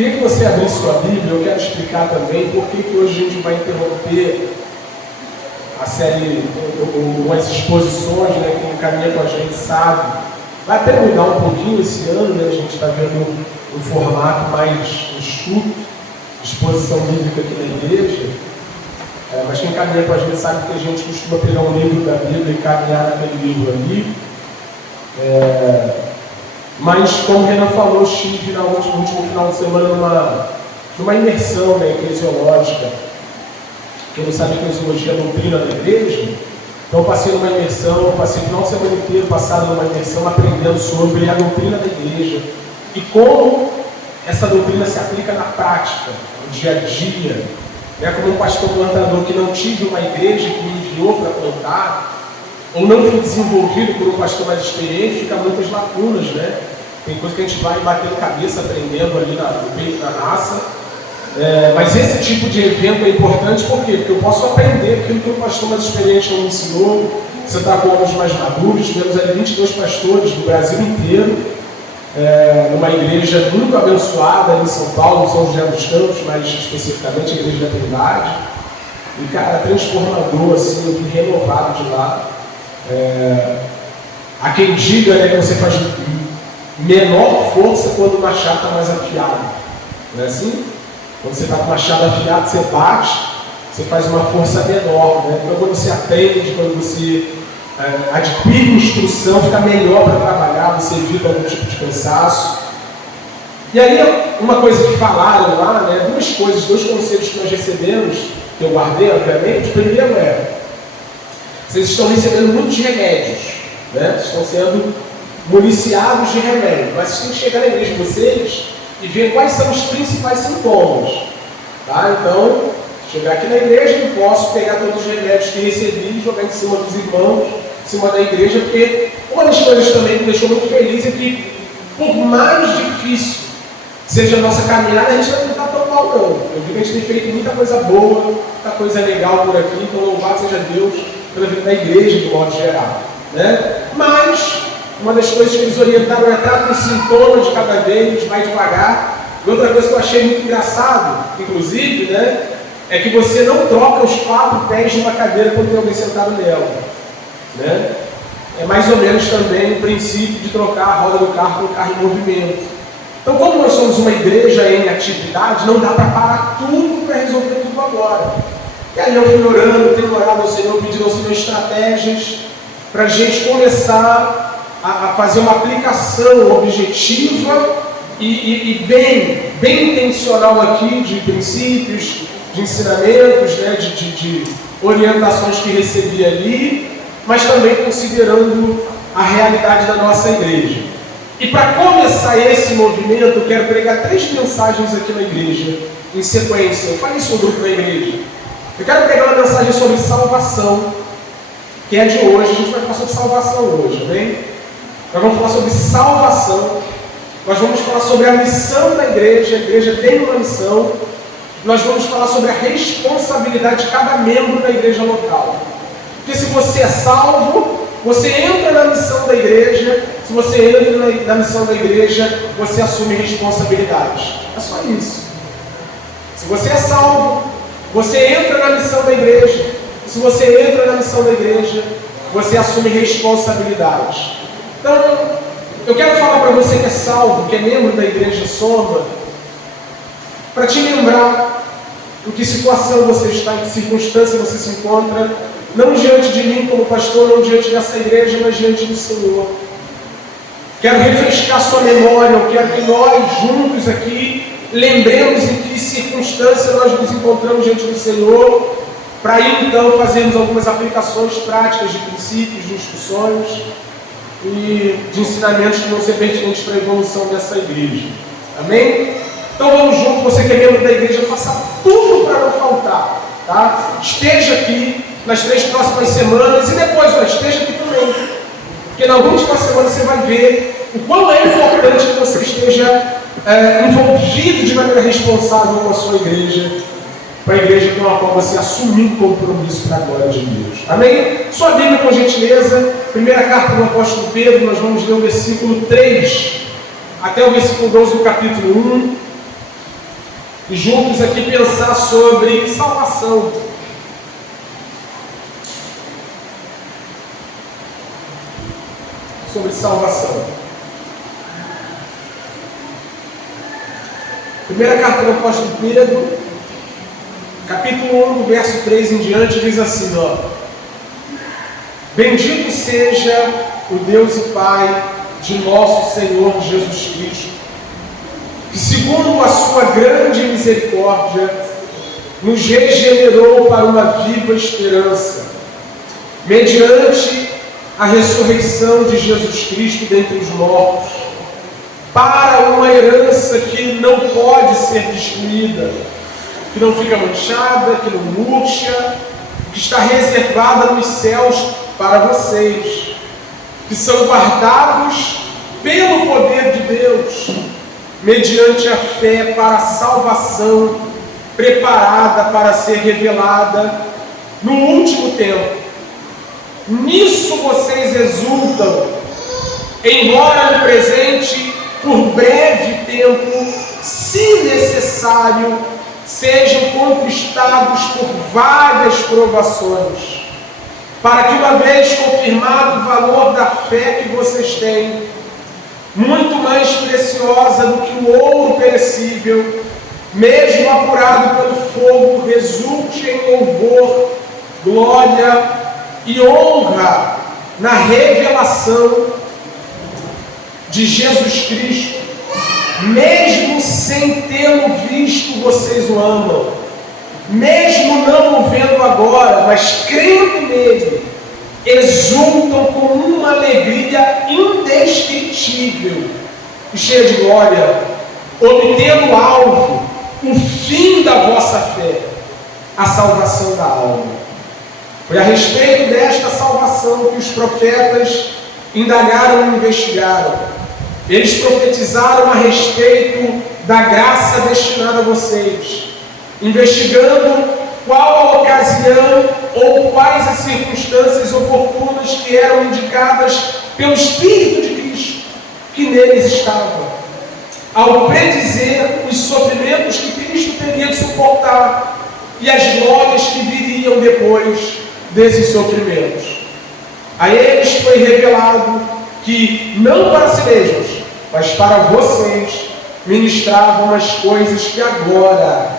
Queria que você abrisse sua Bíblia. Eu quero explicar também por que hoje a gente vai interromper a série, ou as exposições, né, que caminha com a gente, sabe? Vai até mudar um pouquinho esse ano, né? A gente está vendo um formato mais enxuto, exposição bíblica aqui na igreja. Mas quem caminha com a gente sabe que a gente costuma pegar um livro da Bíblia e caminhar naquele livro ali. Mas, como o Renan falou, estive no último final de semana numa imersão, né, eclesiológica. Quem não sabe, eclesiologia é a doutrina da igreja. Então, eu passei numa imersão, passei o final de semana inteiro passado numa imersão aprendendo sobre a doutrina da igreja e como essa doutrina se aplica na prática, no dia a dia. Como um pastor plantador que não tive uma igreja que me enviou para plantar, ou não fui desenvolvido por um pastor mais experiente, fica muitas lacunas, né? Tem coisa que a gente vai batendo cabeça, aprendendo ali no peito da raça. Mas esse tipo de evento é importante por quê? Porque eu posso aprender aquilo que um pastor mais experiente não me ensinou. Você está com homens mais maduros, temos ali 22 pastores do Brasil inteiro, numa igreja muito abençoada ali em São Paulo, em São José dos Campos, mais especificamente a Igreja da Trindade. E, cara, transformador, assim, eu fui renovado de lá. Há quem diga, né, que você faz menor força quando o machado está mais afiado. Não é assim? Quando você está com o machado afiado, você bate, você faz uma força menor. Né? Então, quando você aprende, quando você adquire instrução, fica melhor para trabalhar, você evita algum tipo de cansaço. E aí, uma coisa que falaram lá, né, dois conselhos que nós recebemos, que eu guardei, obviamente. O primeiro vocês estão recebendo muitos remédios, né? Vocês estão sendo municiados de remédio, mas vocês têm que chegar na igreja de vocês e ver quais são os principais sintomas. Tá? Então, chegar aqui na igreja, eu posso pegar todos os remédios que recebi e jogar em cima dos irmãos, em cima da igreja, porque uma das coisas também que me deixou muito feliz é que, por mais difícil seja a nossa caminhada, a gente não está tão mal, não. Eu vi que a gente tem feito muita coisa boa, muita coisa legal por aqui, então louvado seja Deus pela vida da igreja, de modo geral. Né? Mas, uma das coisas que eles orientaram é estar com sintomas de cada vez, mais devagar. E outra coisa que eu achei muito engraçado, inclusive, né, é que você não troca os 4 pés de uma cadeira quando tem alguém sentado nela. Né? É mais ou menos também o princípio de trocar a roda do carro com o carro em movimento. Então, como nós somos uma igreja em atividade, não dá para parar tudo para resolver tudo agora. E aí eu fui orando, tenho orado ao Senhor, pedindo ao Senhor estratégias para a gente começar a fazer uma aplicação objetiva e bem intencional aqui de princípios, de ensinamentos, né, de orientações que recebi ali, mas também considerando a realidade da nossa igreja. E para começar esse movimento, eu quero pregar 3 mensagens aqui na igreja, em sequência. Eu falei isso no grupo da igreja. Eu quero pregar uma mensagem sobre salvação, que é de hoje. A gente vai falar sobre salvação hoje, amém? Nós vamos falar sobre salvação. Nós vamos falar sobre a missão da igreja. A igreja tem uma missão. Nós vamos falar sobre a responsabilidade de cada membro da igreja local. Porque se você é salvo, você entra na missão da igreja. Se você entra na missão da igreja, você assume responsabilidades. É só isso. Se você é salvo, você entra na missão da igreja. Se você entra na missão da igreja, você assume responsabilidades. Então, eu quero falar para você que é salvo, que é membro da igreja Soma, para te lembrar em que situação você está, em que circunstância você se encontra, não diante de mim como pastor, não diante dessa igreja, mas diante do Senhor. Quero refrescar sua memória, eu quero que nós juntos aqui lembremos em que circunstância nós nos encontramos diante do Senhor, para aí então fazermos algumas aplicações práticas de princípios, de instruções e de ensinamentos que vão ser pertinentes para a evolução dessa igreja. Amém? Então vamos juntos, você que é membro da igreja, faça tudo para não faltar. Tá? Esteja aqui nas 3 próximas semanas e depois esteja aqui também. Porque na última semana você vai ver o quão é importante que você esteja envolvido de maneira responsável com a sua igreja, para a igreja com a qual você assumiu o compromisso para a glória de Deus. Amém? Sua Bíblia, com gentileza, primeira carta do apóstolo Pedro, nós vamos ler o versículo 3 até o versículo 12 do capítulo 1. e juntos aqui pensar sobre salvação. Sobre salvação. Primeira carta do apóstolo Pedro, capítulo 1, verso 3 em diante, diz assim, ó: Bendito seja o Deus e Pai de nosso Senhor Jesus Cristo, que segundo a sua grande misericórdia, nos regenerou para uma viva esperança, mediante a ressurreição de Jesus Cristo dentre os mortos, para uma herança que não pode ser destruída, que não fica manchada, que não murcha, que está reservada nos céus para vocês, que são guardados pelo poder de Deus, mediante a fé para a salvação, preparada para ser revelada no último tempo. Nisso vocês exultam, embora no presente, por breve tempo, se necessário, sejam conquistados por várias provações, para que, uma vez confirmado o valor da fé que vocês têm, muito mais preciosa do que o ouro perecível, mesmo apurado pelo fogo, resulte em louvor, glória e honra na revelação de Jesus Cristo. Mesmo sem tê-lo visto, vocês o amam. Mesmo não o vendo agora, mas crendo nele, exultam com uma alegria indescritível e cheia de glória, obtendo o alvo, o fim da vossa fé, a salvação da alma. Foi a respeito desta salvação que os profetas indagaram e investigaram. Eles profetizaram a respeito da graça destinada a vocês, investigando qual a ocasião ou quais as circunstâncias oportunas que eram indicadas pelo Espírito de Cristo, que neles estava, ao predizer os sofrimentos que Cristo teria de suportar e as glórias que viriam depois desses sofrimentos. A eles foi revelado que, não para si mesmos, mas para vocês, ministravam as coisas que agora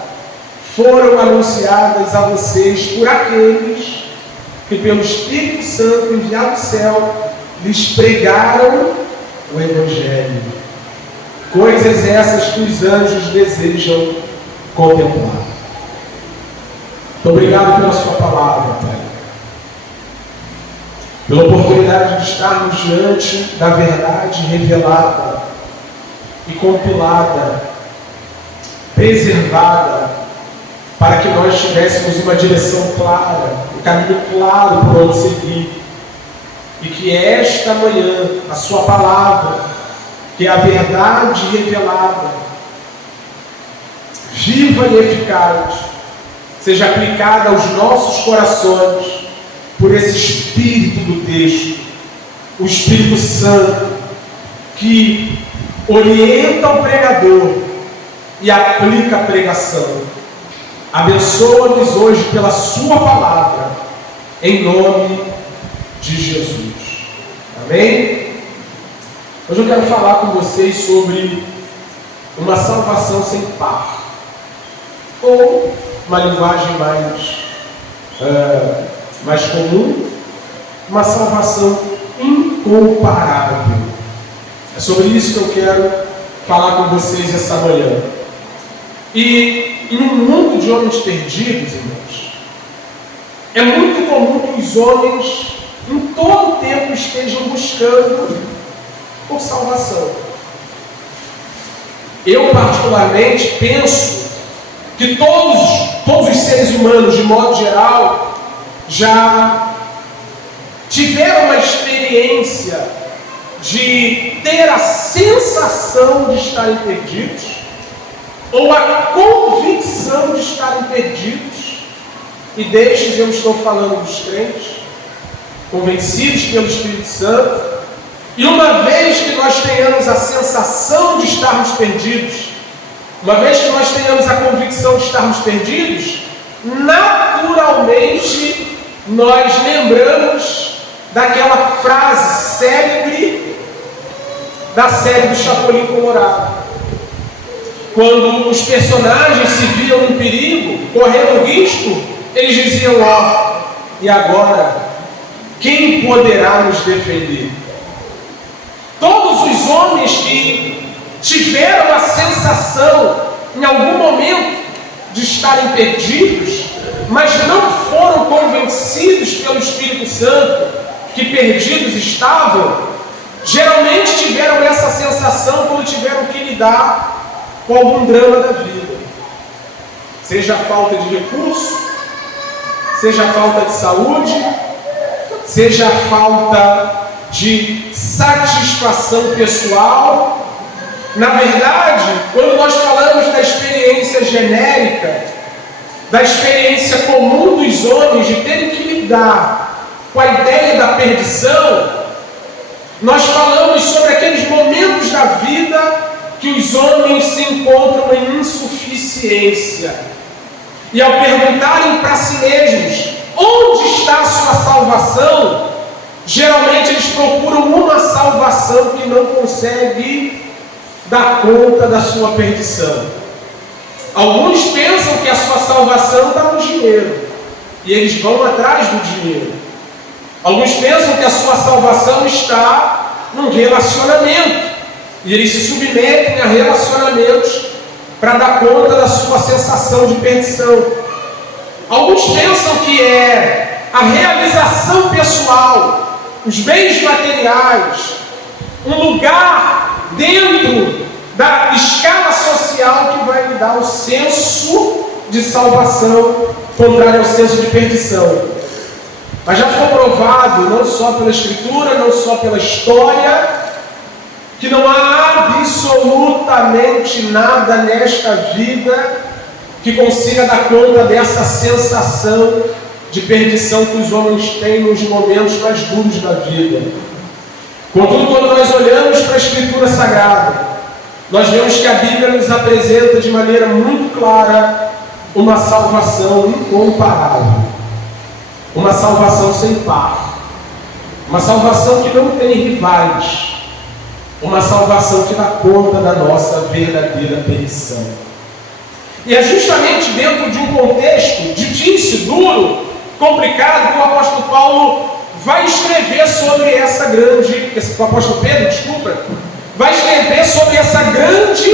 foram anunciadas a vocês por aqueles que, pelo Espírito Santo enviado do céu, lhes pregaram o Evangelho. Coisas essas que os anjos desejam contemplar. Muito obrigado pela sua palavra, Pai. Pela oportunidade de estarmos diante da verdade revelada e compilada, preservada, para que nós tivéssemos uma direção clara, um caminho claro por onde seguir. E que esta manhã, a sua palavra, que é a verdade revelada, viva e eficaz, seja aplicada aos nossos corações, por esse Espírito do texto, o Espírito Santo, que orienta o pregador e aplica a pregação. Abençoa-nos hoje pela sua palavra, em nome de Jesus. Amém? Hoje eu quero falar com vocês sobre uma salvação sem par, ou uma linguagem mais comum, uma salvação incomparável. É sobre isso que eu quero falar com vocês essa manhã. E em um mundo de homens perdidos, irmãos, é muito comum que os homens em todo o tempo estejam buscando por salvação. Eu particularmente penso que todos os seres humanos, de modo geral, já tiveram uma experiência de ter a sensação de estarem perdidos, ou a convicção de estarem perdidos, e destes eu estou falando dos crentes, convencidos pelo Espírito Santo, e uma vez que nós tenhamos a sensação de estarmos perdidos, uma vez que nós tenhamos a convicção de estarmos perdidos, naturalmente nós lembramos daquela frase célebre da série do Chapolin Colorado. Quando os personagens se viam em perigo, correndo risco, eles diziam: ó, e agora, quem poderá nos defender? Todos os homens que tiveram a sensação, em algum momento, de estarem perdidos, mas não foram convencidos pelo Espírito Santo que perdidos estavam, geralmente tiveram essa sensação quando tiveram que lidar com algum drama da vida. Seja a falta de recurso, seja a falta de saúde, seja a falta de satisfação pessoal. Na verdade, quando nós falamos da experiência genérica, da experiência comum dos homens de terem que lidar com a ideia da perdição, nós falamos sobre aqueles momentos da vida que os homens se encontram em insuficiência. E ao perguntarem para si mesmos onde está a sua salvação, geralmente eles procuram uma salvação que não consegue dar conta da sua perdição. Alguns pensam que a sua salvação está no dinheiro, e eles vão atrás do dinheiro. Alguns pensam que a sua salvação está num relacionamento, e eles se submetem a relacionamentos para dar conta da sua sensação de perdição. Alguns pensam que é a realização pessoal, os bens materiais, um lugar dentro da escala social que vai lhe dar o senso de salvação, contrário ao senso de perdição. Mas já foi provado, não só pela Escritura, não só pela história, que não há absolutamente nada nesta vida que consiga dar conta dessa sensação de perdição que os homens têm nos momentos mais duros da vida. Contudo, quando nós olhamos para a Escritura Sagrada, nós vemos que a Bíblia nos apresenta de maneira muito clara uma salvação incomparável, uma salvação sem par, uma salvação que não tem rivais, uma salvação que dá conta da nossa verdadeira perdição. E é justamente dentro de um contexto difícil, duro, complicado, que o apóstolo Paulo vai escrever sobre essa grande, o apóstolo Pedro, vai escrever sobre essa grande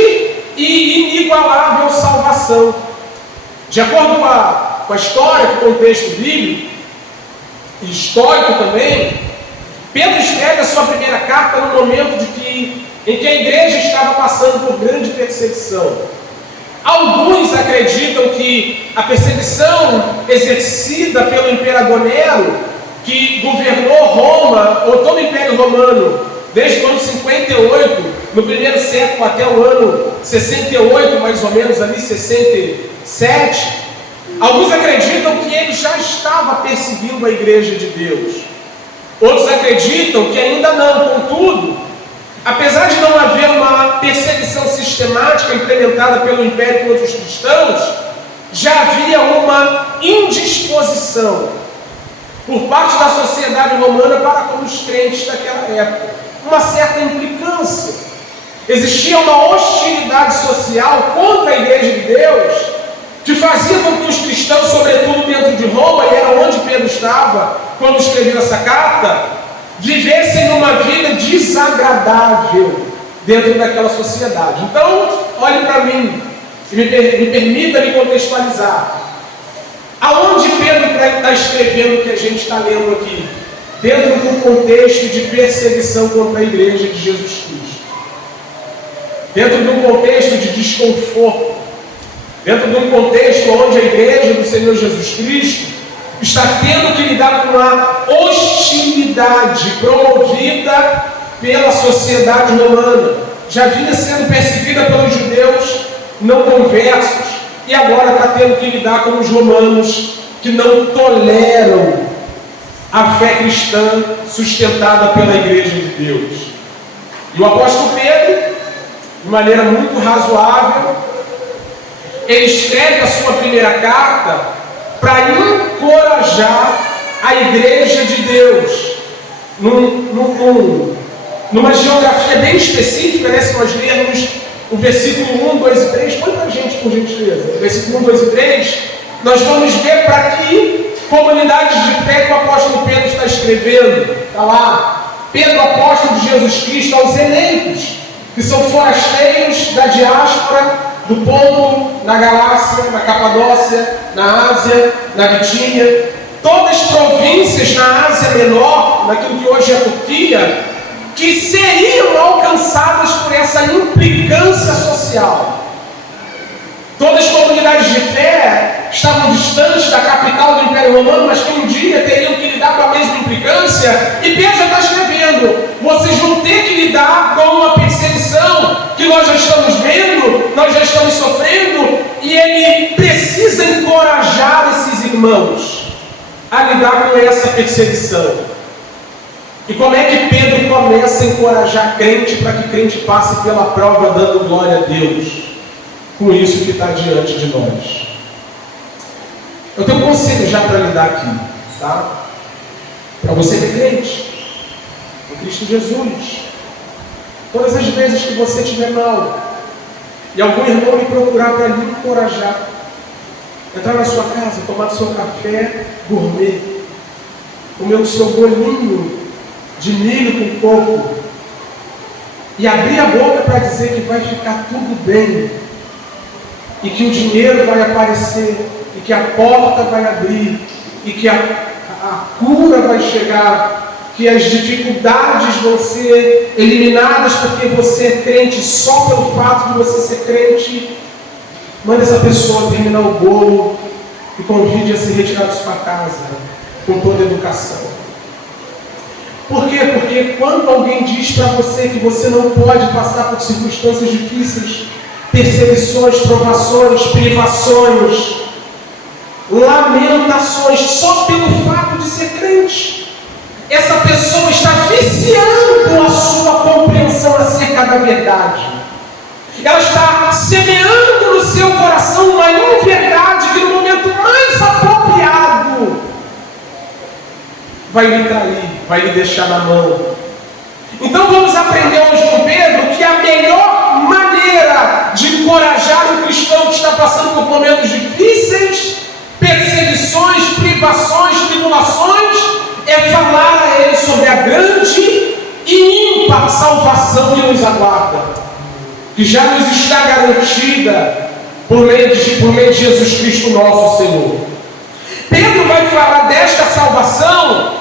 e inigualável salvação. De acordo com a história, com o contexto bíblico, e histórico também, Pedro escreve a sua primeira carta no momento em que a igreja estava passando por grande perseguição. Alguns acreditam que a perseguição exercida pelo imperador Nero, que governou Roma, ou todo o Império Romano, desde o ano 58, no primeiro século, até o ano 68, mais ou menos, ali 67, alguns acreditam que ele já estava perseguindo a igreja de Deus. Outros acreditam que ainda não. Contudo, apesar de não haver uma perseguição sistemática implementada pelo Império contra os cristãos, já havia uma indisposição por parte da sociedade romana para com os crentes daquela época. Uma certa implicância. Existia uma hostilidade social contra a igreja de Deus, que fazia com que os cristãos, sobretudo dentro de Roma, e era onde Pedro estava quando escreveu essa carta, vivessem uma vida desagradável dentro daquela sociedade. Então, olhe para mim e me permita me contextualizar. Aonde Pedro está escrevendo o que a gente está lendo aqui? Dentro de um contexto de perseguição contra a igreja de Jesus Cristo. Dentro de um contexto de desconforto. Dentro de um contexto onde a igreja do Senhor Jesus Cristo está tendo que lidar com a hostilidade promovida pela sociedade romana. Já vinha sendo perseguida pelos judeus não conversos, e agora está tendo que lidar com os romanos que não toleram a fé cristã sustentada pela igreja de Deus. E o apóstolo Pedro, de maneira muito razoável, ele escreve a sua primeira carta para encorajar a igreja de Deus numa geografia bem específica, né? Se nós lermos o versículo 1, 2 e 3, põe para a gente, por gentileza. O versículo 1, 2 e 3, nós vamos ver para que comunidades de fé que o apóstolo Pedro está escrevendo. Está lá, Pedro, apóstolo de Jesus Cristo, aos eleitos, que são forasteiros da diáspora do povo na Galácia, na Capadócia, na Ásia, na Bitínia, todas as províncias na Ásia Menor, naquilo que hoje é a Turquia, que seriam alcançadas por essa implicância social. Todas as comunidades de fé estavam distantes da capital do Império Romano, mas que um dia teriam que lidar com a mesma implicância. E Pedro já está escrevendo: vocês vão ter que lidar com uma perseguição que nós já estamos vendo, nós já estamos sofrendo, e ele precisa encorajar esses irmãos a lidar com essa perseguição. E como é que Pedro começa a encorajar crente para que crente passe pela prova dando glória a Deus com isso que está diante de nós? Eu tenho um conselho já para lhe dar aqui, tá? Para você que é crente em Cristo Jesus, todas as vezes que você estiver mal e algum irmão lhe procurar para lhe encorajar, entrar na sua casa, tomar seu café gourmet, comer o seu bolinho de milho com coco e abrir a boca para dizer que vai ficar tudo bem e que o dinheiro vai aparecer e que a porta vai abrir e que a cura vai chegar, que as dificuldades vão ser eliminadas porque você é crente, só pelo fato de você ser crente, manda essa pessoa terminar o bolo e convide a se retirar de sua casa com toda a educação. Por quê? Porque quando alguém diz para você que você não pode passar por circunstâncias difíceis, perseguições, provações, privações, lamentações, só pelo fato de ser crente, essa pessoa está viciando a sua compreensão acerca da verdade. Ela está semeando no seu coração uma inverdade que no momento mais apropriado vai lhe trair, vai lhe deixar na mão. Então vamos aprender hoje com Pedro que a melhor maneira de encorajar um cristão que está passando por momentos difíceis, perseguições, privações, tribulações, é falar a ele sobre a grande e ímpar salvação que nos aguarda, que já nos está garantida por meio de Jesus Cristo nosso Senhor. Pedro vai falar desta salvação.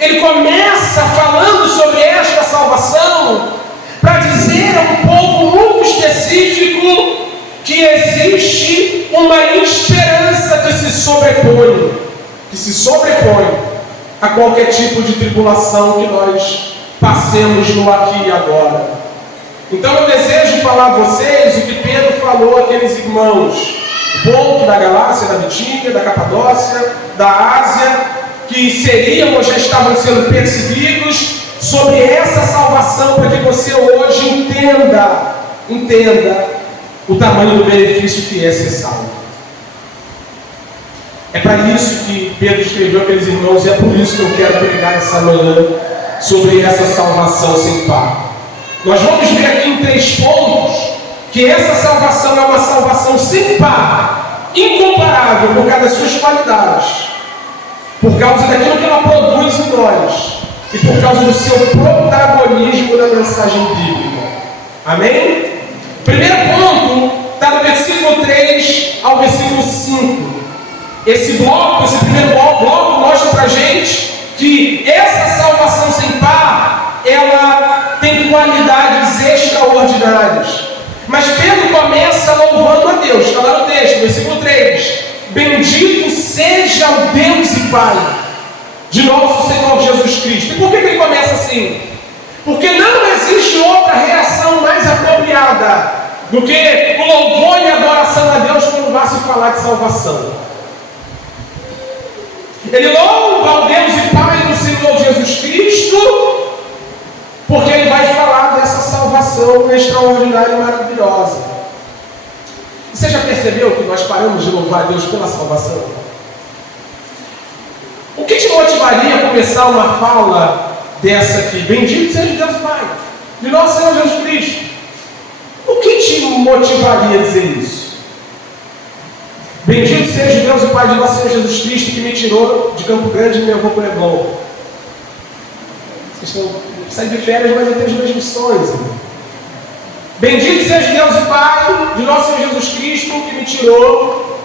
Ele começa falando sobre esta salvação para dizer a um povo muito específico que existe uma esperança que se sobrepõe a qualquer tipo de tribulação que nós passemos no aqui e agora. Então eu desejo falar a vocês o que Pedro falou àqueles irmãos do povo da Galácia, da Bitínia, da Capadócia, da Ásia, que seriam ou já estavam sendo perseguidos, sobre essa salvação, para que você hoje entenda o tamanho do benefício que é ser salvo. É para isso que Pedro escreveu aqueles irmãos, e é por isso que eu quero pregar essa manhã sobre essa salvação sem par. Nós vamos ver aqui em 3 pontos que essa salvação é uma salvação sem par, incomparável por causa das suas qualidades, por causa daquilo que ela produz em nós e por causa do seu protagonismo na mensagem bíblica. Amém? O primeiro ponto está no versículo 3 ao versículo 5. Esse primeiro bloco mostra para a gente que essa salvação sem par, ela tem qualidades extraordinárias. Mas Pedro começa louvando a Deus. Está lá no texto, versículo 3. Bendito seja o Deus e Pai de nosso Senhor Jesus Cristo. E por que ele começa assim? Porque não existe outra reação mais apropriada do que o louvor e a adoração a Deus quando vai se falar de salvação. Ele louva ao Deus e Pai do Senhor Jesus Cristo, porque ele vai falar dessa salvação extraordinária e maravilhosa. Você já percebeu percebeu que nós paramos de louvar a Deus pela salvação? O que te motivaria a começar uma fala dessa aqui? Bendito seja Deus Pai, de nosso Senhor Jesus Cristo. O que te motivaria a dizer isso? Bendito seja Deus e Pai de nosso Senhor Jesus Cristo, que me tirou de Campo Grande e me levou para o Leblon. Vocês estão saindo de férias, mas eu tenho as mesmas missões. Bendito seja Deus e Pai de nosso Senhor Jesus Cristo, que me tirou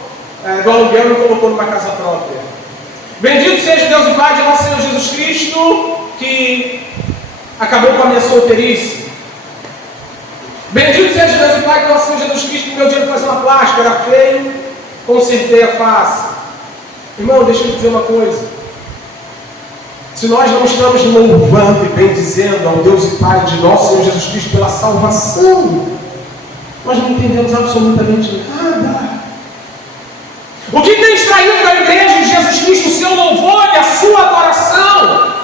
do aluguel e me colocou numa casa própria. Bendito seja Deus e Pai de nosso Senhor Jesus Cristo, que acabou com a minha solteirice. Bendito seja Deus e Pai de nosso Senhor Jesus Cristo, que meu dinheiro fazer uma plástica, era feio, consertei a face. Irmão, deixa eu te dizer uma coisa. Se nós não estamos louvando e bendizendo ao Deus e Pai de nosso Senhor Jesus Cristo pela salvação, nós não entendemos absolutamente nada. O que tem extraído da igreja de Jesus Cristo? O seu louvor e a sua adoração,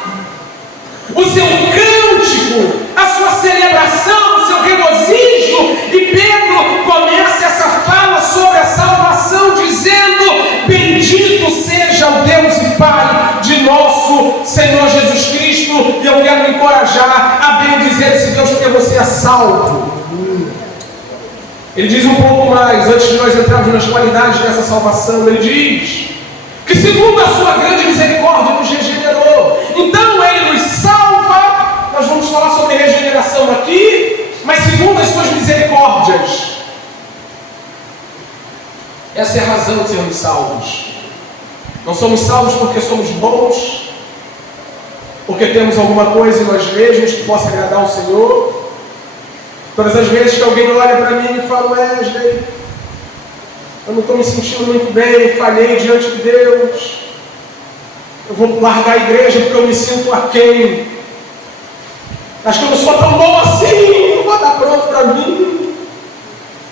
o seu cântico, a sua celebração, o seu regozijo. E Pedro começa essa fala sobre a salvação dizendo: bendito seja o Deus e Pai de nosso Senhor Jesus Cristo. E eu quero me encorajar a bendizer esse Deus, porque você é salvo. Ele diz um pouco mais, antes de nós entrarmos nas qualidades dessa salvação, ele diz que segundo a sua grande misericórdia nos regenerou. Então ele nos salva. Nós vamos falar sobre regeneração aqui, mas segundo as suas misericórdias. Essa é a razão de sermos salvos. Não somos salvos porque somos bons, porque temos alguma coisa em nós mesmos que possa agradar ao Senhor. Todas as vezes que alguém olha para mim e fala: Wesley, eu não estou me sentindo muito bem, falhei diante de Deus, eu vou largar a igreja porque eu me sinto aquém, acho que eu não sou tão bom assim, não vou dar pronto para mim.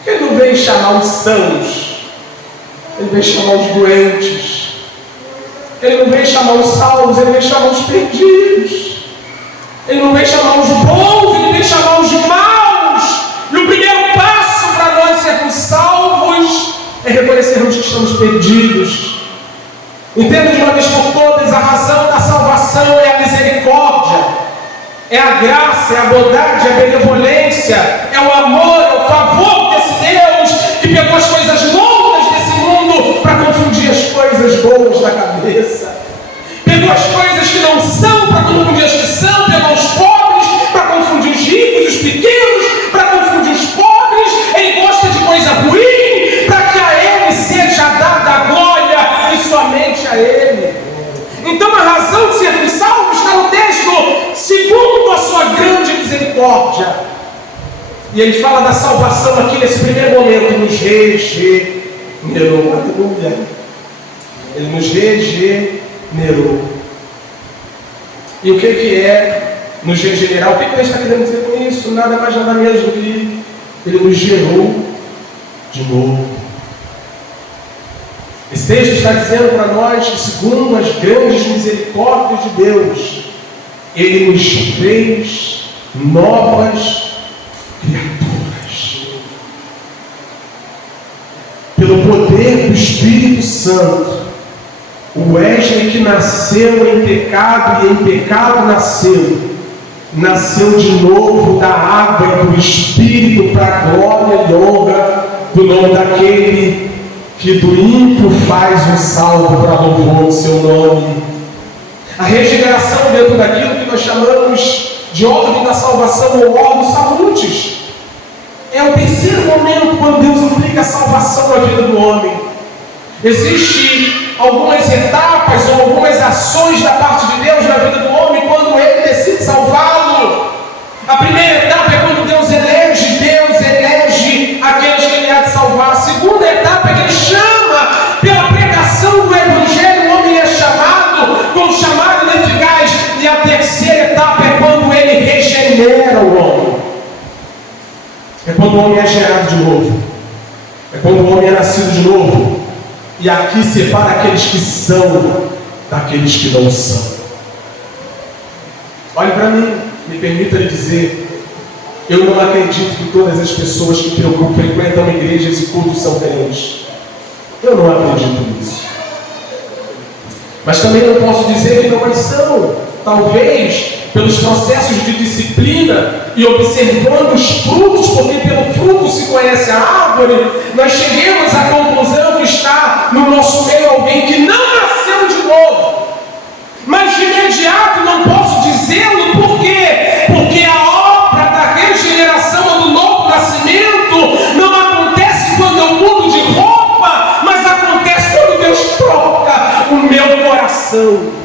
Ele não vem chamar os sãos, ele vem chamar os doentes. Ele não vem chamar os salvos, ele vem chamar os perdidos. Ele não vem chamar os bons, ele vem chamar os maus. E o primeiro passo para nós sermos salvos é reconhecermos que estamos perdidos. Entenda de uma vez por todas: a razão da salvação é a misericórdia, é a graça, é a bondade, é a benevolência, é o amor, é o favor desse Deus que pegou as coisas loucas desse mundo para confundir as coisas boas da cabeça. Pegou as coisas que não são para confundir as que são, pegou os pobres para confundir os ricos, os pequenos para confundir os pobres. Ele gosta de coisa ruim para que a Ele seja dada a glória e somente a Ele. Então a razão de sermos salvos está no texto: segundo a sua grande misericórdia. E ele fala da salvação aqui nesse primeiro momento: nos regenerou. Aleluia. Ele nos regenerou. E o que é nos regenerar? O que ele está querendo dizer com isso? Nada mais, nada menos do que ele nos gerou de novo. Esse texto está dizendo para nós que, segundo as grandes misericórdias de Deus, ele nos fez novas criaturas. Pelo poder do Espírito Santo, o Wesley, que nasceu em pecado e em pecado nasceu de novo da água e do Espírito para a glória e honra do nome daquele que do ímpio faz um salvo para louvor do seu nome. A regeneração dentro daquilo que nós chamamos de ordem da salvação ou ordem salutis é o terceiro momento quando Deus aplica a salvação na vida do homem. Existem algumas etapas ou algumas ações da parte de Deus na vida do homem quando ele decide salvá-lo. A primeira etapa é quando Deus elege aqueles que ele há de salvar. A segunda etapa é que ele chama pela pregação do Evangelho, o homem é chamado com um chamado ineficaz. E a terceira etapa é quando ele regenera o homem. É quando o homem é gerado de novo. É quando o homem é nascido de novo. E aqui separa aqueles que são daqueles que não são. Olhe para mim, me permita lhe dizer: Eu não acredito que todas as pessoas que frequentam igrejas e cultos são crentes. Eu não acredito nisso. Mas também não posso dizer que não são. Talvez, pelos processos de disciplina e observando os frutos, porque pelo fruto se conhece a árvore, nós cheguemos à conclusão que está no nosso meio alguém que não nasceu de novo. Mas de imediato não posso dizê-lo, por quê? Porque a obra da regeneração ou do novo nascimento não acontece quando eu mudo de roupa, mas acontece quando Deus toca o meu coração.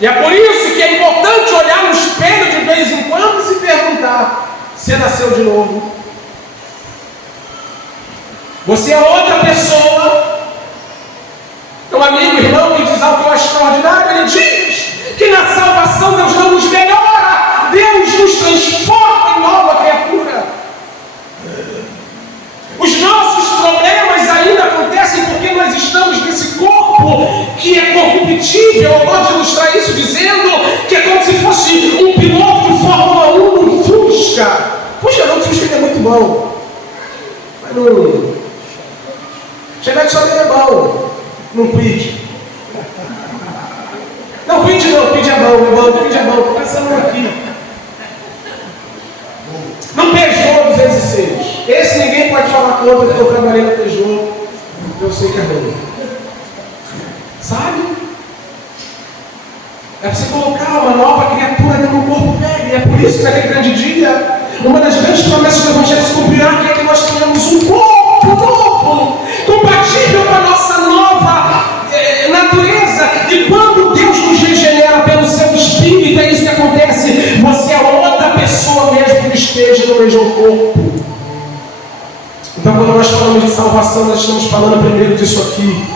E é por isso que é importante olhar no espelho de vez em quando e se perguntar: você nasceu de novo? Você é outra pessoa? Um amigo, irmão, que diz algo extraordinário, ele diz que na salvação Deus não nos melhora, Deus nos transforma em nova criatura. Os nossos problemas ainda acontecem porque nós estamos nesse corpo que é corruptível. Eu gosto de ilustrar isso dizendo que é como se fosse um piloto de Fórmula 1 num Fusca. Puxa, não, o Fusca é muito bom, mas não... Chevette só é bom, não Quid. Não, Quid não, Quid é bom, Quid é bom, estou pensando aqui. No Peugeot 206. Esse ninguém pode falar contra, porque eu trabalhei no Peugeot, eu sei que é bom. Sabe? É você colocar uma nova criatura dentro do corpo velho. E é por isso que naquele grande dia, uma das grandes promessas do Evangelho se cumprirá, que é que nós tenhamos um corpo novo, compatível com a nossa nova natureza. E quando Deus nos regenera pelo seu Espírito, é isso que acontece. Você é outra pessoa mesmo que esteja no mesmo corpo. Então, quando nós falamos de salvação, nós estamos falando primeiro disso aqui.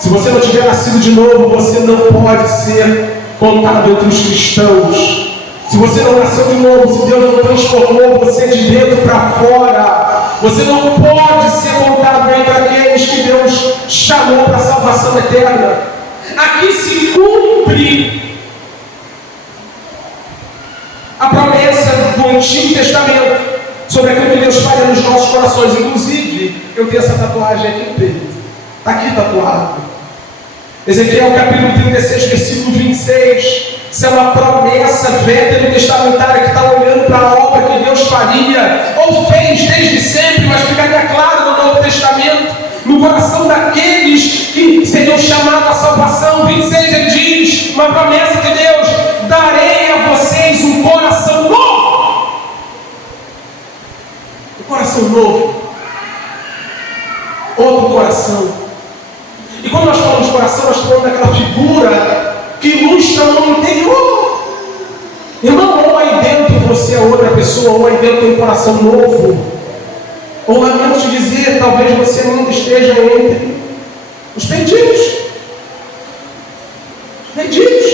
Se você não tiver nascido de novo, você não pode ser contado entre os cristãos. Se você não nasceu de novo, se Deus não transformou você de dentro para fora, você não pode ser contado entre aqueles que Deus chamou para a salvação eterna. Aqui se cumpre a promessa do Antigo Testamento sobre aquilo que Deus faria nos nossos corações. Inclusive, eu tenho essa tatuagem aqui no peito. Está aqui tatuado. Ezequiel capítulo 36, versículo 26. Isso é uma promessa veterotestamentária que está olhando para a obra que Deus faria, ou fez desde sempre, mas ficaria claro no Novo Testamento, no coração daqueles que seriam chamados à salvação. 26, ele diz, uma promessa de Deus: darei a vocês um coração novo. Um coração novo. Outro coração. E quando nós falamos de coração, nós falamos daquela figura que ilustra o homem interior. Irmão, ou aí dentro você é outra pessoa, ou aí dentro tem um coração novo. Ou lamento te dizer, talvez você ainda esteja entre os perdidos. Perdidos.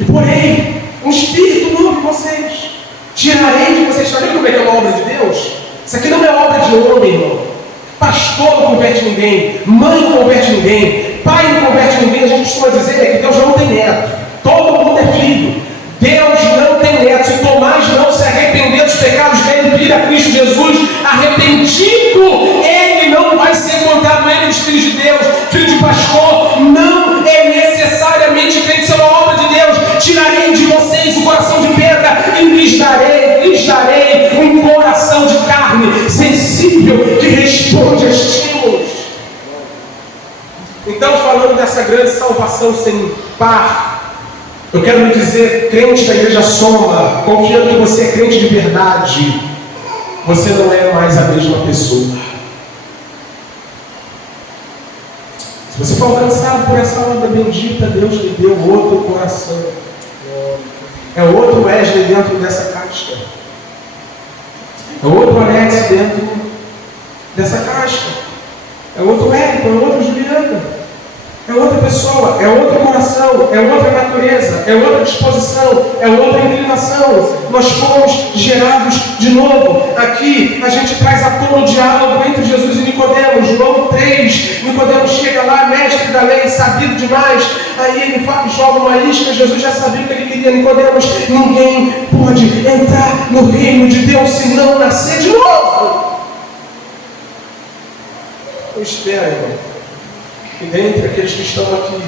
E porém, um espírito novo em vocês. Tirarei de vocês. Está vendo como é que é uma obra de Deus? Isso aqui não é obra de homem, irmão. Pastor não converte ninguém, mãe não converte ninguém, pai não converte ninguém. A gente costuma dizer que Deus não tem neto, todo mundo é filho. Deus não tem neto. Se Tomás não se arrepender dos pecados dele e vir a Cristo Jesus arrependido, ele não vai ser contado entre os filhos de Deus. Filho de pastor não é necessariamente crente, isso é uma obra de Deus. Tirarei de vocês o coração de pedra e lhes darei um coração de carne, sensível, que responde a estímulos. Então, falando dessa grande salvação sem par, eu quero lhe dizer, crente da Igreja Soma, confiando que você é crente de verdade, você não é mais a mesma pessoa. Se você for alcançado por essa obra bendita, Deus lhe deu outro coração. É outro Wesley dentro dessa casca. É outro Alex dentro dessa casca. É outro Érico, é outra Juliana. É outra pessoa, é outro coração, é outra natureza, é outra disposição, é outra inclinação. Nós fomos gerados de novo. Aqui a gente traz à tona o diálogo entre Jesus e Nicodemo. Nicodemos, João 3, Nicodemos chega lá, mestre da lei, sabido demais, aí ele joga uma isca, Jesus já sabia o que ele queria. Nicodemos, ninguém pode entrar no reino de Deus se não nascer de novo. Eu espero, irmão, que dentre aqueles que estão aqui,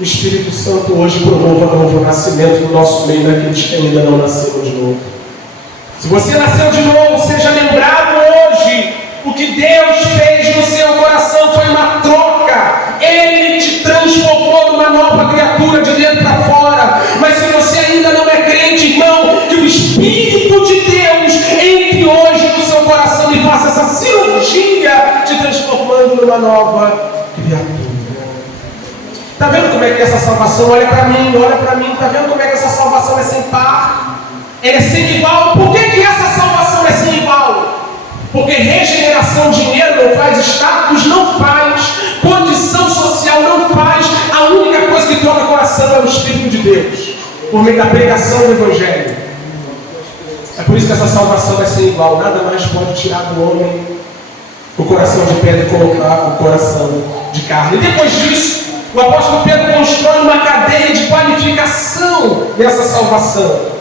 o Espírito Santo hoje promova novo nascimento no nosso meio daqueles que ainda não nasceram de novo. Se você nasceu de novo, seja lembrado hoje, o que Deus fez no seu coração foi uma troca. Ele te transformou numa nova criatura de dentro para fora. Mas se você ainda não é crente, irmão, que o Espírito de Deus entre hoje no seu coração e faça essa cirurgia te transformando numa nova criatura. Está vendo como é que essa salvação, olha para mim, está vendo como é que essa salvação é sem par? Ela é sem igual. Por que essa salvação é sem igual? Porque regeneração, dinheiro não faz, status não faz, condição social não faz. A única coisa que toca o coração é o Espírito de Deus, por meio da pregação do Evangelho. É por isso que essa salvação é sem igual. Nada mais pode tirar do homem o coração de pedra e colocar o coração de carne. E depois disso, o apóstolo Pedro constrói uma cadeia de qualificação dessa salvação.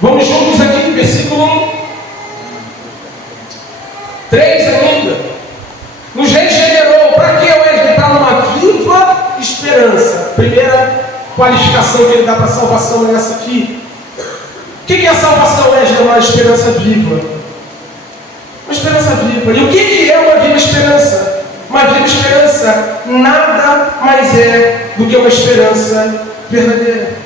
Vamos juntos aqui no versículo 1. 3 ainda. Nos regenerou. Para que, Wesley? Para uma viva esperança. Primeira qualificação que ele dá para a salvação é essa aqui. O que é a salvação, Wesley? Uma esperança viva. Uma esperança viva. E o que é uma viva esperança? Uma viva esperança nada mais é do que uma esperança verdadeira.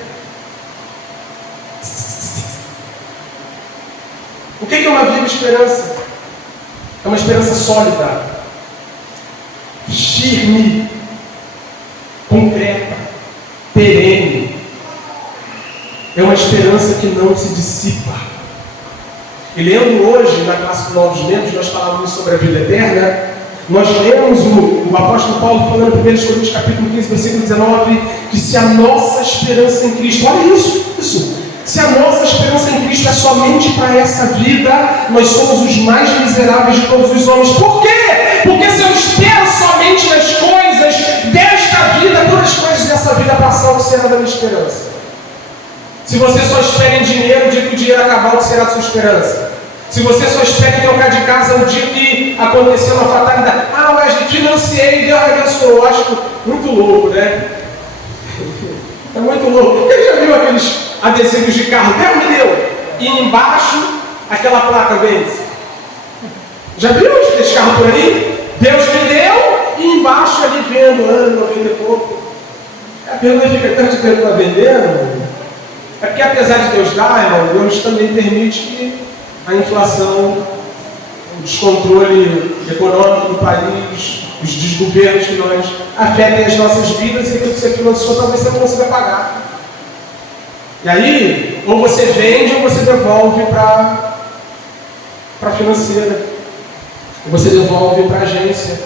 O que é uma viva esperança? É uma esperança sólida, firme, concreta, perene. É uma esperança que não se dissipa. E lendo hoje, na classe de novos membros, nós falamos sobre a vida eterna. Nós lemos o apóstolo Paulo falando em 1 Coríntios capítulo 15, versículo 19, que se a nossa esperança em Cristo, olha isso, se a nossa esperança em Cristo é somente para essa vida, nós somos os mais miseráveis de todos os homens. Por quê? Porque se eu espero somente nas coisas desta vida, todas as coisas dessa vida passar, o que será da minha esperança? Se você só espera em dinheiro, o dia que o dinheiro acabar, o que será da sua esperança? Se você só espera em trocar de casa o dia que aconteceu uma fatalidade, Wesley, financiei e Deus abençoou. Eu acho muito louco, né? É muito louco. Quem já viu aqueles adesivos de carro? Deus me deu. E embaixo, aquela placa vence. Já viu esse carro por aí? Deus me deu e embaixo ali vendo, ano 90 e pouco. A pergunta fica tanto tempo para vendendo. É porque apesar de Deus dar, irmão, Deus também permite que a inflação, o descontrole econômico do país, os desgovernos que nós afetem as nossas vidas e aquilo que você financiou talvez você não consiga pagar. E aí, ou você vende ou você devolve para a financeira. Ou você devolve para a agência.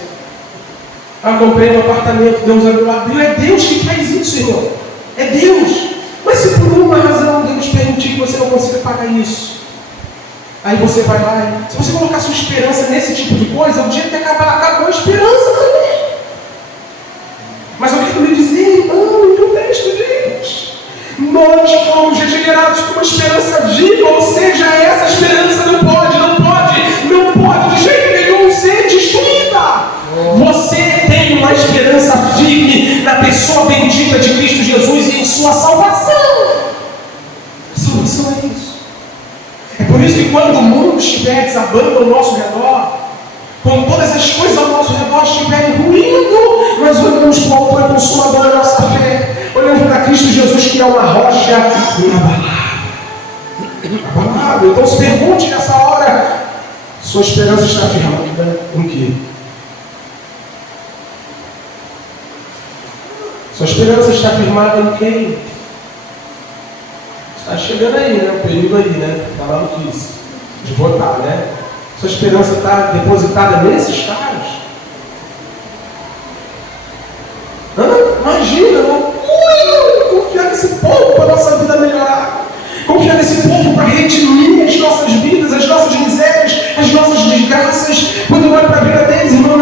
Comprei um apartamento, Deus abriu. É Deus que faz isso, irmão. É Deus. Mas se por uma razão Deus permitir que você não consiga pagar isso, aí você vai lá e... Se você colocar sua esperança nesse tipo de coisa, o dia que acabar, acabou a esperança também. Mas eu quero lhe dizer, irmão, que o texto diz: nós fomos regenerados com uma esperança viva, ou seja, essa esperança não pode de jeito nenhum ser destruída. Você tem uma esperança firme na pessoa bendita de Cristo Jesus e em sua salvação. A salvação é isso. É por isso que quando o mundo estiver desabando ao nosso redor, quando todas as coisas ao nosso redor estiverem ruindo, nós olhamos para o autor e consumador da nossa fé, olhamos para Cristo Jesus, que é uma rocha inabalável. Então se pergunte nessa hora: sua esperança está firmada em quê? Sua esperança está firmada em quem? Está chegando aí, né? O período aí, né? Está lá no 15 de votar, né? Sua esperança está depositada nesses caras? Imagina, confiar nesse povo para a nossa vida melhorar. Confiar nesse povo para redimir as nossas vidas, as nossas misérias, as nossas desgraças. Quando eu olho para a vida deles, irmão,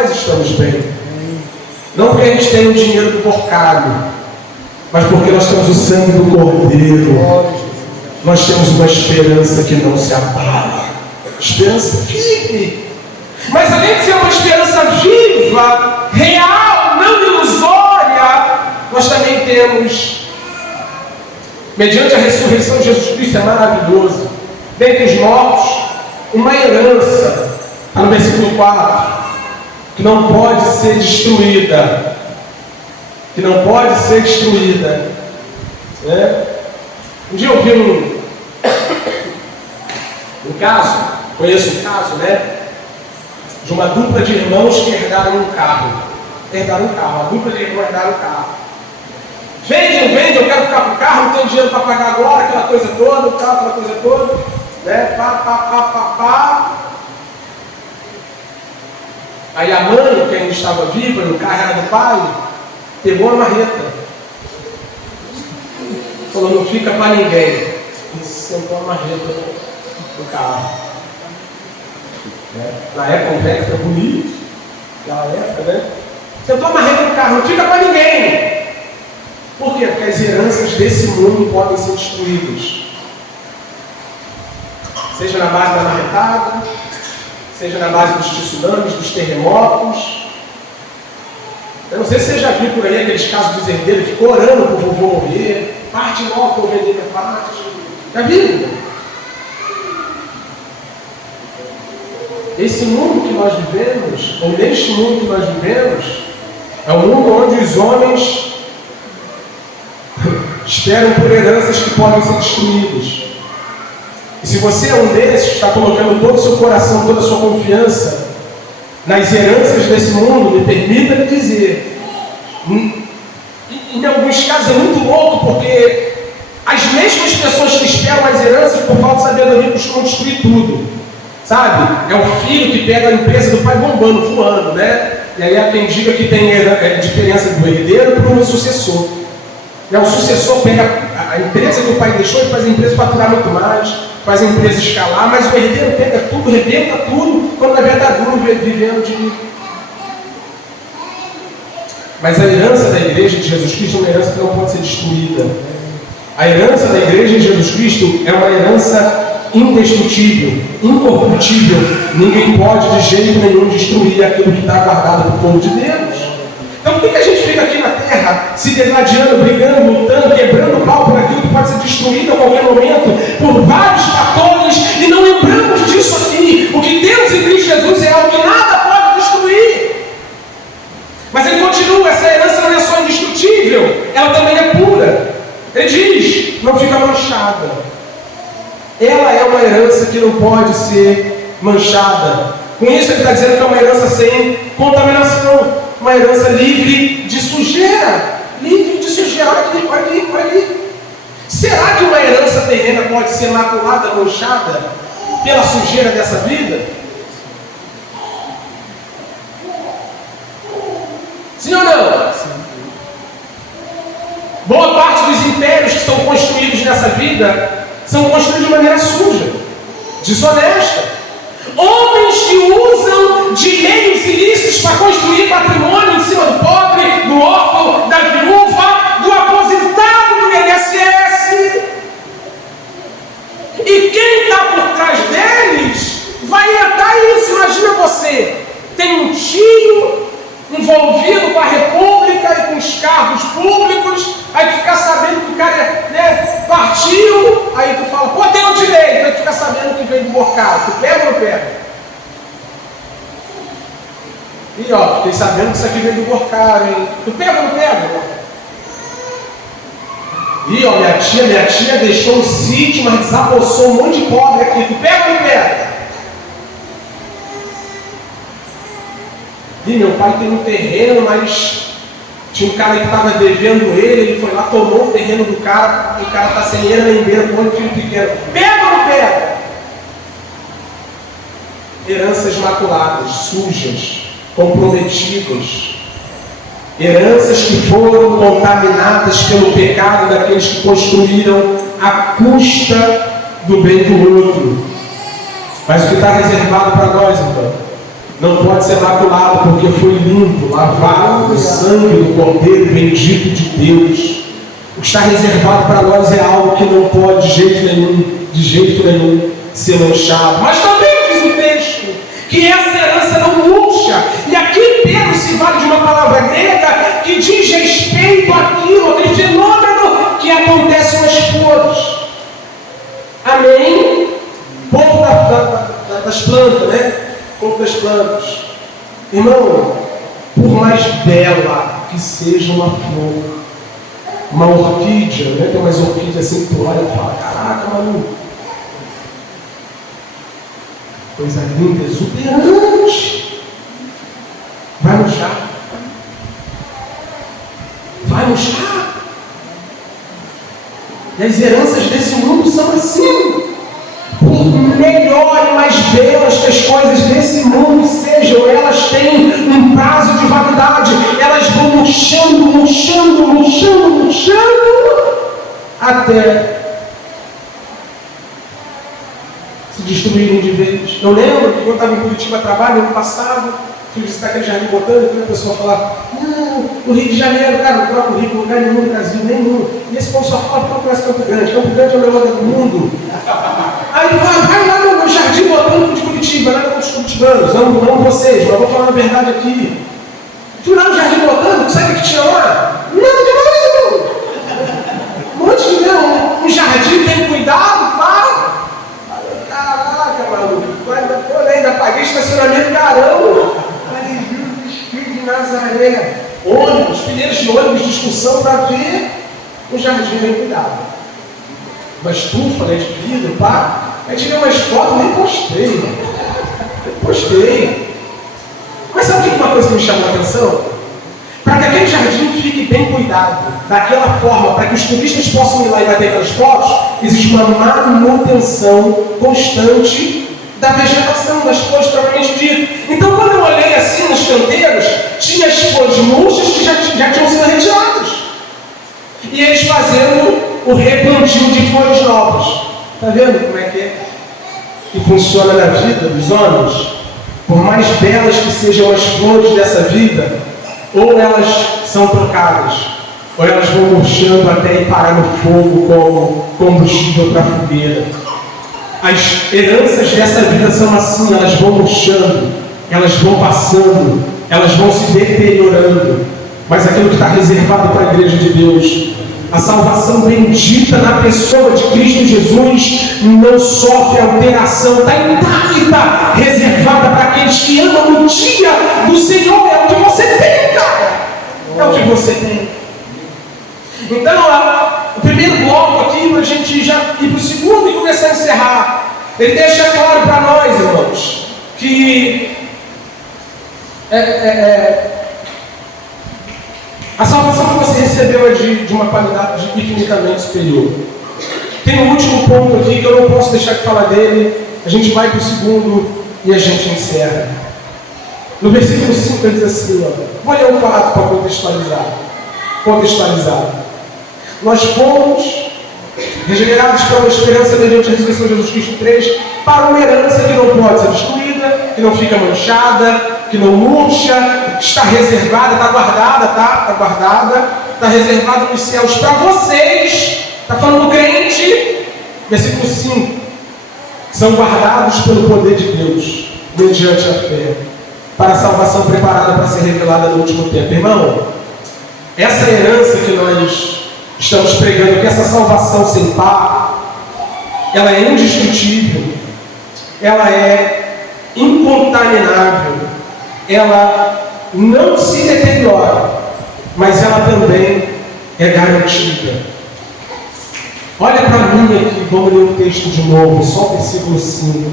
nós estamos bem. Não porque a gente tem o dinheiro do porcalho, mas porque nós temos o sangue do Cordeiro. Nós temos uma esperança que não se abala. Esperança firme. Mas além de ser uma esperança viva, real, não ilusória, nós também temos, mediante a ressurreição de Jesus Cristo, é maravilhoso, dentre os mortos, uma herança, está no versículo 4, que não pode ser destruída. Que não pode ser destruída. Um dia eu vi um caso, conheço um caso, de uma dupla de irmãos que herdaram um carro. A dupla de irmãos herdaram um carro. Vende, eu quero ficar com o carro, não tenho dinheiro para pagar agora, aquela coisa toda, o carro, aquela coisa toda, Aí a mãe, que ainda estava viva, e o carro era do pai, pegou a marreta. Falou, não fica para ninguém. E sentou a marreta no carro. Na época, um Vectra bonito. Naquela época, sentou a marreta no carro, não fica para ninguém. Por quê? Porque as heranças desse mundo podem ser destruídas. Seja na base da marretada, seja na base dos tsunamis, dos terremotos. Eu não sei se você já viu por aí aqueles casos dos herdeiros que ficou orando para o vovô morrer, parte logo para eu vender minha parte. Já viu? Esse mundo que nós vivemos, ou neste mundo que nós vivemos, é um mundo onde os homens esperam por heranças que podem ser destruídas. E se você é um desses que está colocando todo o seu coração, toda a sua confiança nas heranças desse mundo, me permita lhe dizer, em alguns casos é muito louco, porque as mesmas pessoas que esperam as heranças por falta de sabedoria costumam destruir tudo. Sabe? É o filho que pega a empresa do pai bombando, voando, E aí há quem diga que tem diferença do herdeiro para o sucessor. O sucessor pega a empresa que o pai deixou e faz a empresa faturar muito mais, faz a empresa escalar, mas o herdeiro pega tudo, rebenta tudo, quando na verdade vivendo de... Mas a herança da igreja de Jesus Cristo é uma herança que não pode ser destruída. A herança da igreja de Jesus Cristo é uma herança indestrutível, incorruptível. Ninguém pode de jeito nenhum destruir aquilo que está guardado para o povo de Deus. Então por que a gente fica aqui na terra se degladiando, brigando, lutando, quebrando o pau por aquilo que pode ser destruído a qualquer momento por vários fatores e não lembramos disso aqui? O que temos em Cristo Jesus é algo que nada pode destruir. Mas ele continua, essa herança não é só indestrutível, ela também é pura. Ele diz, não fica manchada. Ela é uma herança que não pode ser manchada. Com isso ele está dizendo que é uma herança sem contaminação, uma herança livre de sujeira. Livre de sujeira. Olha aqui. Será que uma herança terrena pode ser maculada, manchada pela sujeira dessa vida? Sim ou não? Sim. Boa parte dos impérios que são construídos nessa vida são construídos de maneira suja, desonesta. Homens que usam de meios ilícitos para construir patrimônio em cima do pobre, do órfão, da viúva, do aposentado do INSS. E quem está por trás deles vai herdar isso. Imagina você, tem um tio envolvido com a república e com os cargos públicos, aí tu fica sabendo que o cara partiu, aí tu fala, pô, tem o direito, aí tu fica sabendo que veio do borcado, tu pega ou não pega? E ó, fiquei sabendo que isso aqui veio do borcado, hein? Tu pega ou não pega? E ó, minha tia deixou um sítio, mas desapossou um monte de pobre aqui, tu pega ou não pega? E meu pai tem um terreno, mas tinha um cara que estava devendo ele foi lá, tomou o terreno do cara, o cara está sem ele nem beira, com o filho pequeno. Pega ou não pega? Heranças maculadas, sujas, comprometidas. Heranças que foram contaminadas pelo pecado daqueles que construíram à custa do bem do outro. Mas o que está reservado para nós, então? não pode ser maculado porque foi limpo, lavado no sangue do Cordeiro bendito de Deus. O que está reservado para nós é algo que não pode de jeito nenhum ser manchado. Mas também diz o texto que essa herança não murcha. E aqui Pedro se vale de uma palavra grega que diz respeito àquilo, aquele fenômeno que acontece nas flores. Amém? Povo das plantas, né? Povo das plantas. Irmão, por mais bela que seja uma flor, uma orquídea, né? Tem umas orquídeas assim que tu olha e fala, caraca, maluco. Coisa linda, exuberante. Vai murchar. Vai murchar. E as heranças desse mundo são assim. Por melhor e mais belas que as coisas desse mundo sejam, elas têm um prazo de validade. Elas vão murchando, até se destruírem de vez. Eu lembro que quando eu estava em Curitiba a trabalho, ano passado, fui visitar aquele jardim botânico, e a pessoa falava, não, o Rio de Janeiro, cara, não troca o Rio por lugar nenhum no Brasil, nenhum. E esse povo só fala porque eu conheço Campo Grande. Campo Grande é o melhor do mundo. Aí vai lá no jardim botânico de Curitiba, lá com os curitibanos, amo vocês, mas vou falar a verdade aqui. Fui lá no jardim botânico, sabe o que tinha lá? Nada demais, irmão. Um monte de não, um jardim bem cuidado, pá. Caraca, maluco, ainda paguei estacionamento caramba. Falei, Jesus Cristo de Nazaré. Ônibus, fileiras de ônibus de excursão para ver um jardim bem cuidado. Uma estufa, né, de vidro, pá. Aí tirei umas fotos, nem postei. Mas sabe o que é uma coisa que me chamou a atenção? Para que aquele jardim fique bem cuidado, daquela forma, para que os turistas possam ir lá e bater aquelas fotos, existe uma manutenção constante da vegetação, das flores propriamente dito. Então, quando eu olhei assim nos canteiros, tinha as flores murchas que já tinham sido retiradas. E eles fazendo o replantio de flores novas. Está vendo como é que funciona na vida dos homens? Por mais belas que sejam as flores dessa vida, ou elas são trocadas, ou elas vão murchando até ir parar no fogo como combustível para a fogueira. As heranças dessa vida são assim, elas vão murchando, elas vão passando, elas vão se deteriorando. Mas aquilo que está reservado para a igreja de Deus, a salvação bendita na pessoa de Cristo Jesus, não sofre alteração, está intacta, reservada para aqueles que amam no dia do Senhor. É o que você tem, cara. É o que você tem. Então, o primeiro bloco aqui, para a gente já ir para o segundo e começar a encerrar, ele deixa claro para nós, irmãos, que a salvação que você recebeu é de uma qualidade infinitamente superior. Tem um último ponto aqui que eu não posso deixar de falar dele. A gente vai para o segundo e a gente encerra. No versículo 5 ele diz assim, vou ler um 4 para contextualizar. Nós fomos regenerados para uma esperança mediante a ressurreição de Jesus Cristo 3, para uma herança que não pode ser destruída, que não fica manchada, que não murcha, está reservada, está guardada, está guardada, está reservada nos céus para vocês. Está falando do crente, versículo 5. São guardados pelo poder de Deus, mediante a fé, para a salvação preparada para ser revelada no último tempo. Irmão, essa herança que nós estamos pregando, que essa salvação sem par, ela é indestrutível, ela é incontaminável, ela não se deteriora, mas ela também é garantida. Olha para mim aqui, vamos ler o texto de novo, só o versículo 5.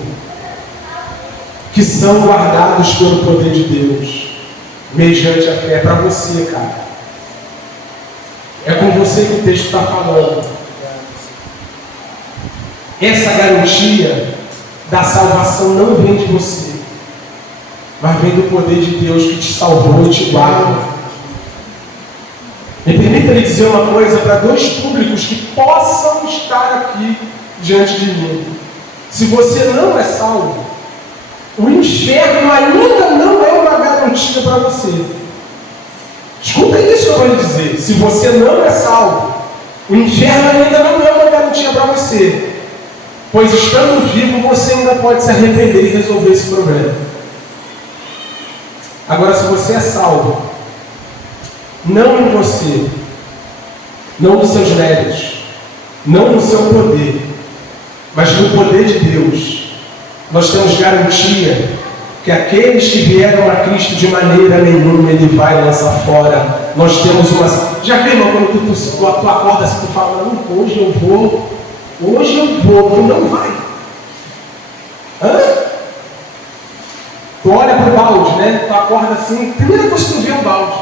Que são guardados pelo poder de Deus, mediante a fé. É para você, cara. É com você que o texto está falando. Essa garantia da salvação não vem de você, mas vem do poder de Deus que te salvou e te guarda. Me permita lhe dizer uma coisa para dois públicos que possam estar aqui diante de mim. Se você não é salvo, o inferno ainda garantia para você. Escuta isso que eu vou lhe dizer. Se você não é salvo, o inferno ainda não é uma garantia para você. Pois estando vivo, você ainda pode se arrepender e resolver esse problema. Agora, se você é salvo, não em você, não nos seus méritos, não no seu poder, mas no poder de Deus, nós temos garantia que aqueles que vieram a Cristo de maneira nenhuma Ele vai lançar fora. Nós temos uma... Já viu, irmão, quando tu acorda assim, tu fala, não, hoje eu vou, tu não vai. Hã? Tu olha para o balde, né? Tu acorda assim, primeira coisa que tu vê é o balde.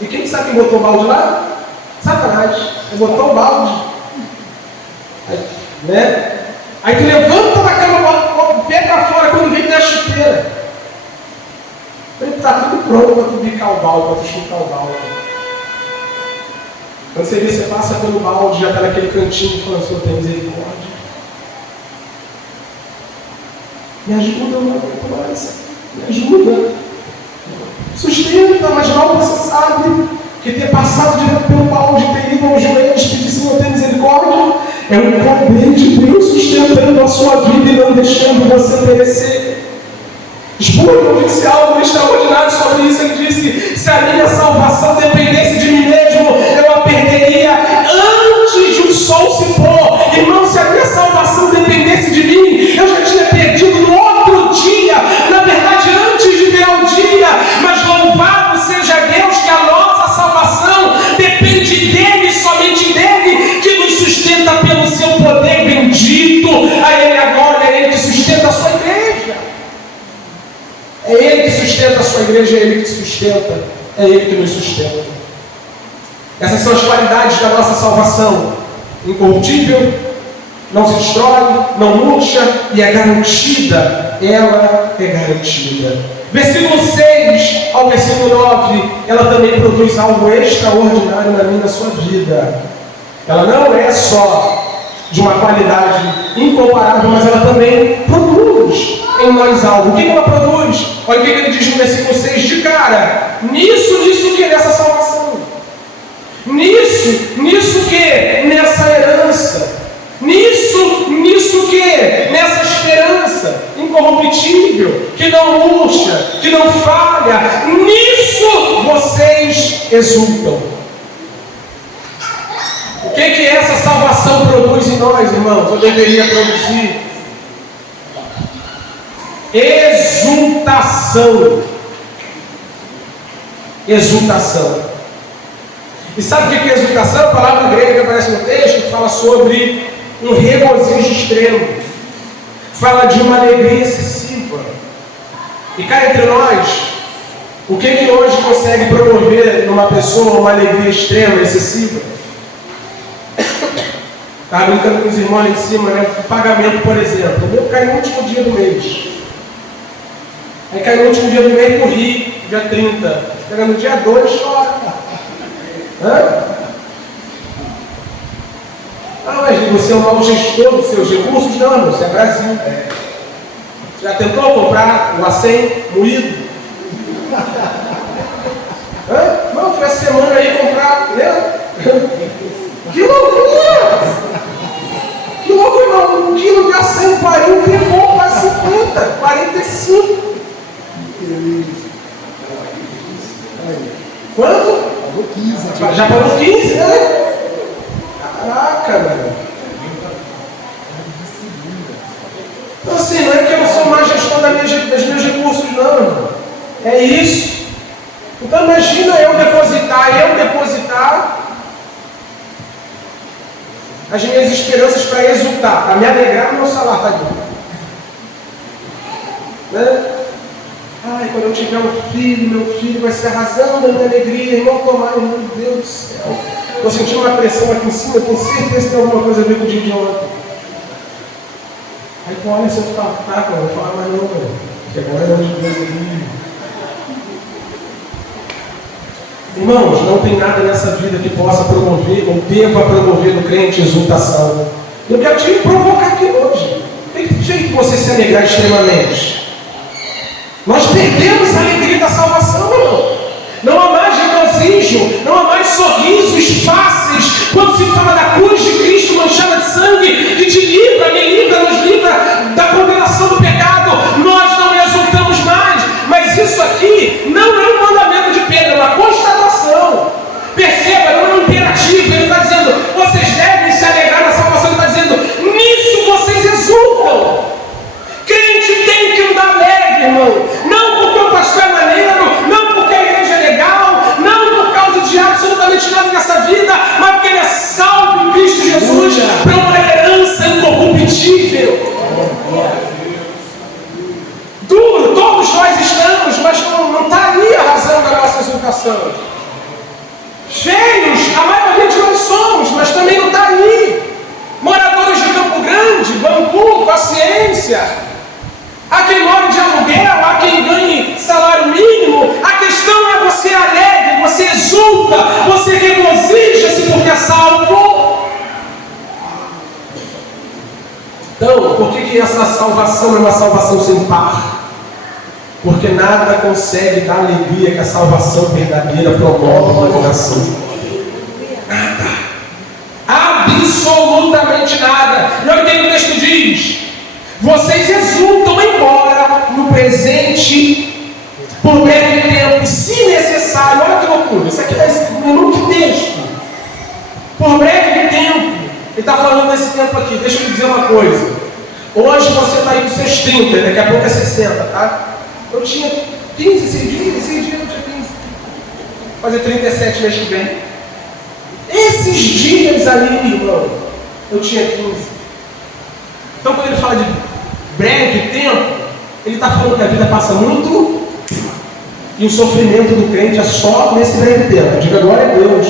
E quem sabe quem botou o balde lá? Satanás. Ele botou o balde. Aí, né? Aí tu levanta da cama, bota o pé para fora, quando vem tem a chuteira. Está tudo pronto para tu bicar o balde, para tu chutar o balde. Quando você vê, você passa pelo balde, já está naquele cantinho falando, Senhor, tem misericórdia. Me ajuda, me ajuda. Sustenta, mas mal você sabe que ter passado direto pelo balde, ter ido aos joelhos, pedir, Senhor, tem misericórdia, é um poder de Deus sustentando a sua vida e não deixando você perecer. Spurgeon disse algo extraordinário sobre isso. Ele disse: se a minha salvação dependesse de mim mesmo, eu a perderia antes de o sol se pôr. Irmão, se a minha salvação dependesse de mim, eu já tinha perdido no outro dia, na verdade antes de virar o dia. Mas louvado seja Deus que a nossa salvação depende dele, somente dele, que nos sustenta pelo seu poder bendito. A ele a glória, é ele que sustenta a sua igreja. É Ele que sustenta a sua igreja, é Ele que sustenta, é Ele que nos sustenta. Essas são as qualidades da nossa salvação: incorruptível, não se destrói, não murcha e é garantida. Ela é garantida. Versículo 6 ao versículo 9, ela também produz algo extraordinário na minha e na sua vida. Ela não é só de uma qualidade incomparável, mas ela também produz em nós algo. O que ela produz? Olha o que ele diz no versículo 6 de cara. Nisso que? Nessa salvação. Nisso que? Nessa herança. Nisso que? Nessa esperança incorruptível, que não murcha, que não falha. Nisso vocês exultam. O que essa salvação produz em nós, irmãos? Eu deveria produzir exultação. Exultação. E sabe o que é exultação? A palavra grega que aparece no texto fala sobre um regozijo extremo. Fala de uma alegria excessiva. E cá entre nós, o que hoje consegue promover numa pessoa uma alegria extrema, excessiva? Estava brincando com os irmãos lá em cima, né? O pagamento, por exemplo. O meu cai no último dia do mês. Aí cai no último dia do mês por rir, dia 30. Chega no dia 2, chora. Hã? Ah, mas você é um mau gestor dos seus recursos? Não, você é Brasil. Já tentou comprar um acém moído? Hã? Não, foi a semana aí comprar, né? Que loucura! Que louco, irmão! Um quilo de acém, 40 e pouco, quase 50, 45. Quanto? Pagou 15. Já pagou 15, né? Caraca, velho. Então assim, não é que eu sou mais gestor dos meus recursos, não, irmão. É isso. Então imagina eu depositar as minhas esperanças para exultar, para me alegrar no meu salário, tá aqui. Né? Ai, quando eu tiver um filho, meu filho vai ser a razão da minha alegria, irmão, tomar, meu Deus do céu. Estou sentindo uma pressão aqui em cima, tenho certeza que tem alguma coisa a ver com o dia de ontem. Aí tu olha assim e fala, tá, cara, eu vou falar mais não, cara. Porque agora é onde Deus é. Irmãos, não tem nada nessa vida que possa promover, ou deva promover no crente exultação. Eu quero te provocar aqui hoje. Tem jeito de você se alegrar extremamente. Nós perdemos a alegria da salvação, irmão. Não há mais regozijo, não há mais sorrisos fáceis quando se fala da cruz de Cristo manchada de sangue, que te livra, me livra, nos livra da condenação do pecado. Nós não exultamos mais, mas isso aqui não é um mandamento de Pedro, é uma constatação. Perceba, não é um imperativo. Ele está dizendo, vocês devem se alegrar na salvação. Ele está dizendo, nisso vocês exultam. Crente tem que andar alegre, irmão. Não porque o pastor é maneiro, não porque a igreja é legal, não por causa de absolutamente nada nessa vida, mas porque ele é salvo em Cristo Jesus para uma herança incorruptível. Duro, todos nós estamos, mas não está ali a razão da nossa exultação. Feios, a maioria de nós somos, mas também não está ali. Moradores de Campo Grande, Bangu, Paciência. Há quem mora de aluguel, há quem ganhe salário mínimo. A questão é você alegre, você exulta, você regozija-se porque é salvo. Então, por que essa salvação é uma salvação sem par? Porque nada consegue dar alegria que a salvação verdadeira promove no coração. Nada. Absolutamente nada. E olha o que o texto diz. Vocês exultam embora no presente por breve tempo, se necessário. Olha que loucura. Isso aqui é um texto. Por breve tempo. Ele está falando desse tempo aqui. Deixa eu lhe dizer uma coisa. Hoje você está aí com seus 30, daqui a pouco é 60, tá? Eu tinha 15 esse dia eu tinha 15. Vou fazer 37 mês que vem. Esses dias ali, irmão, eu tinha 15. Então quando ele fala de breve tempo, ele está falando que a vida passa muito e o sofrimento do crente é só nesse breve tempo. Diga glória a Deus.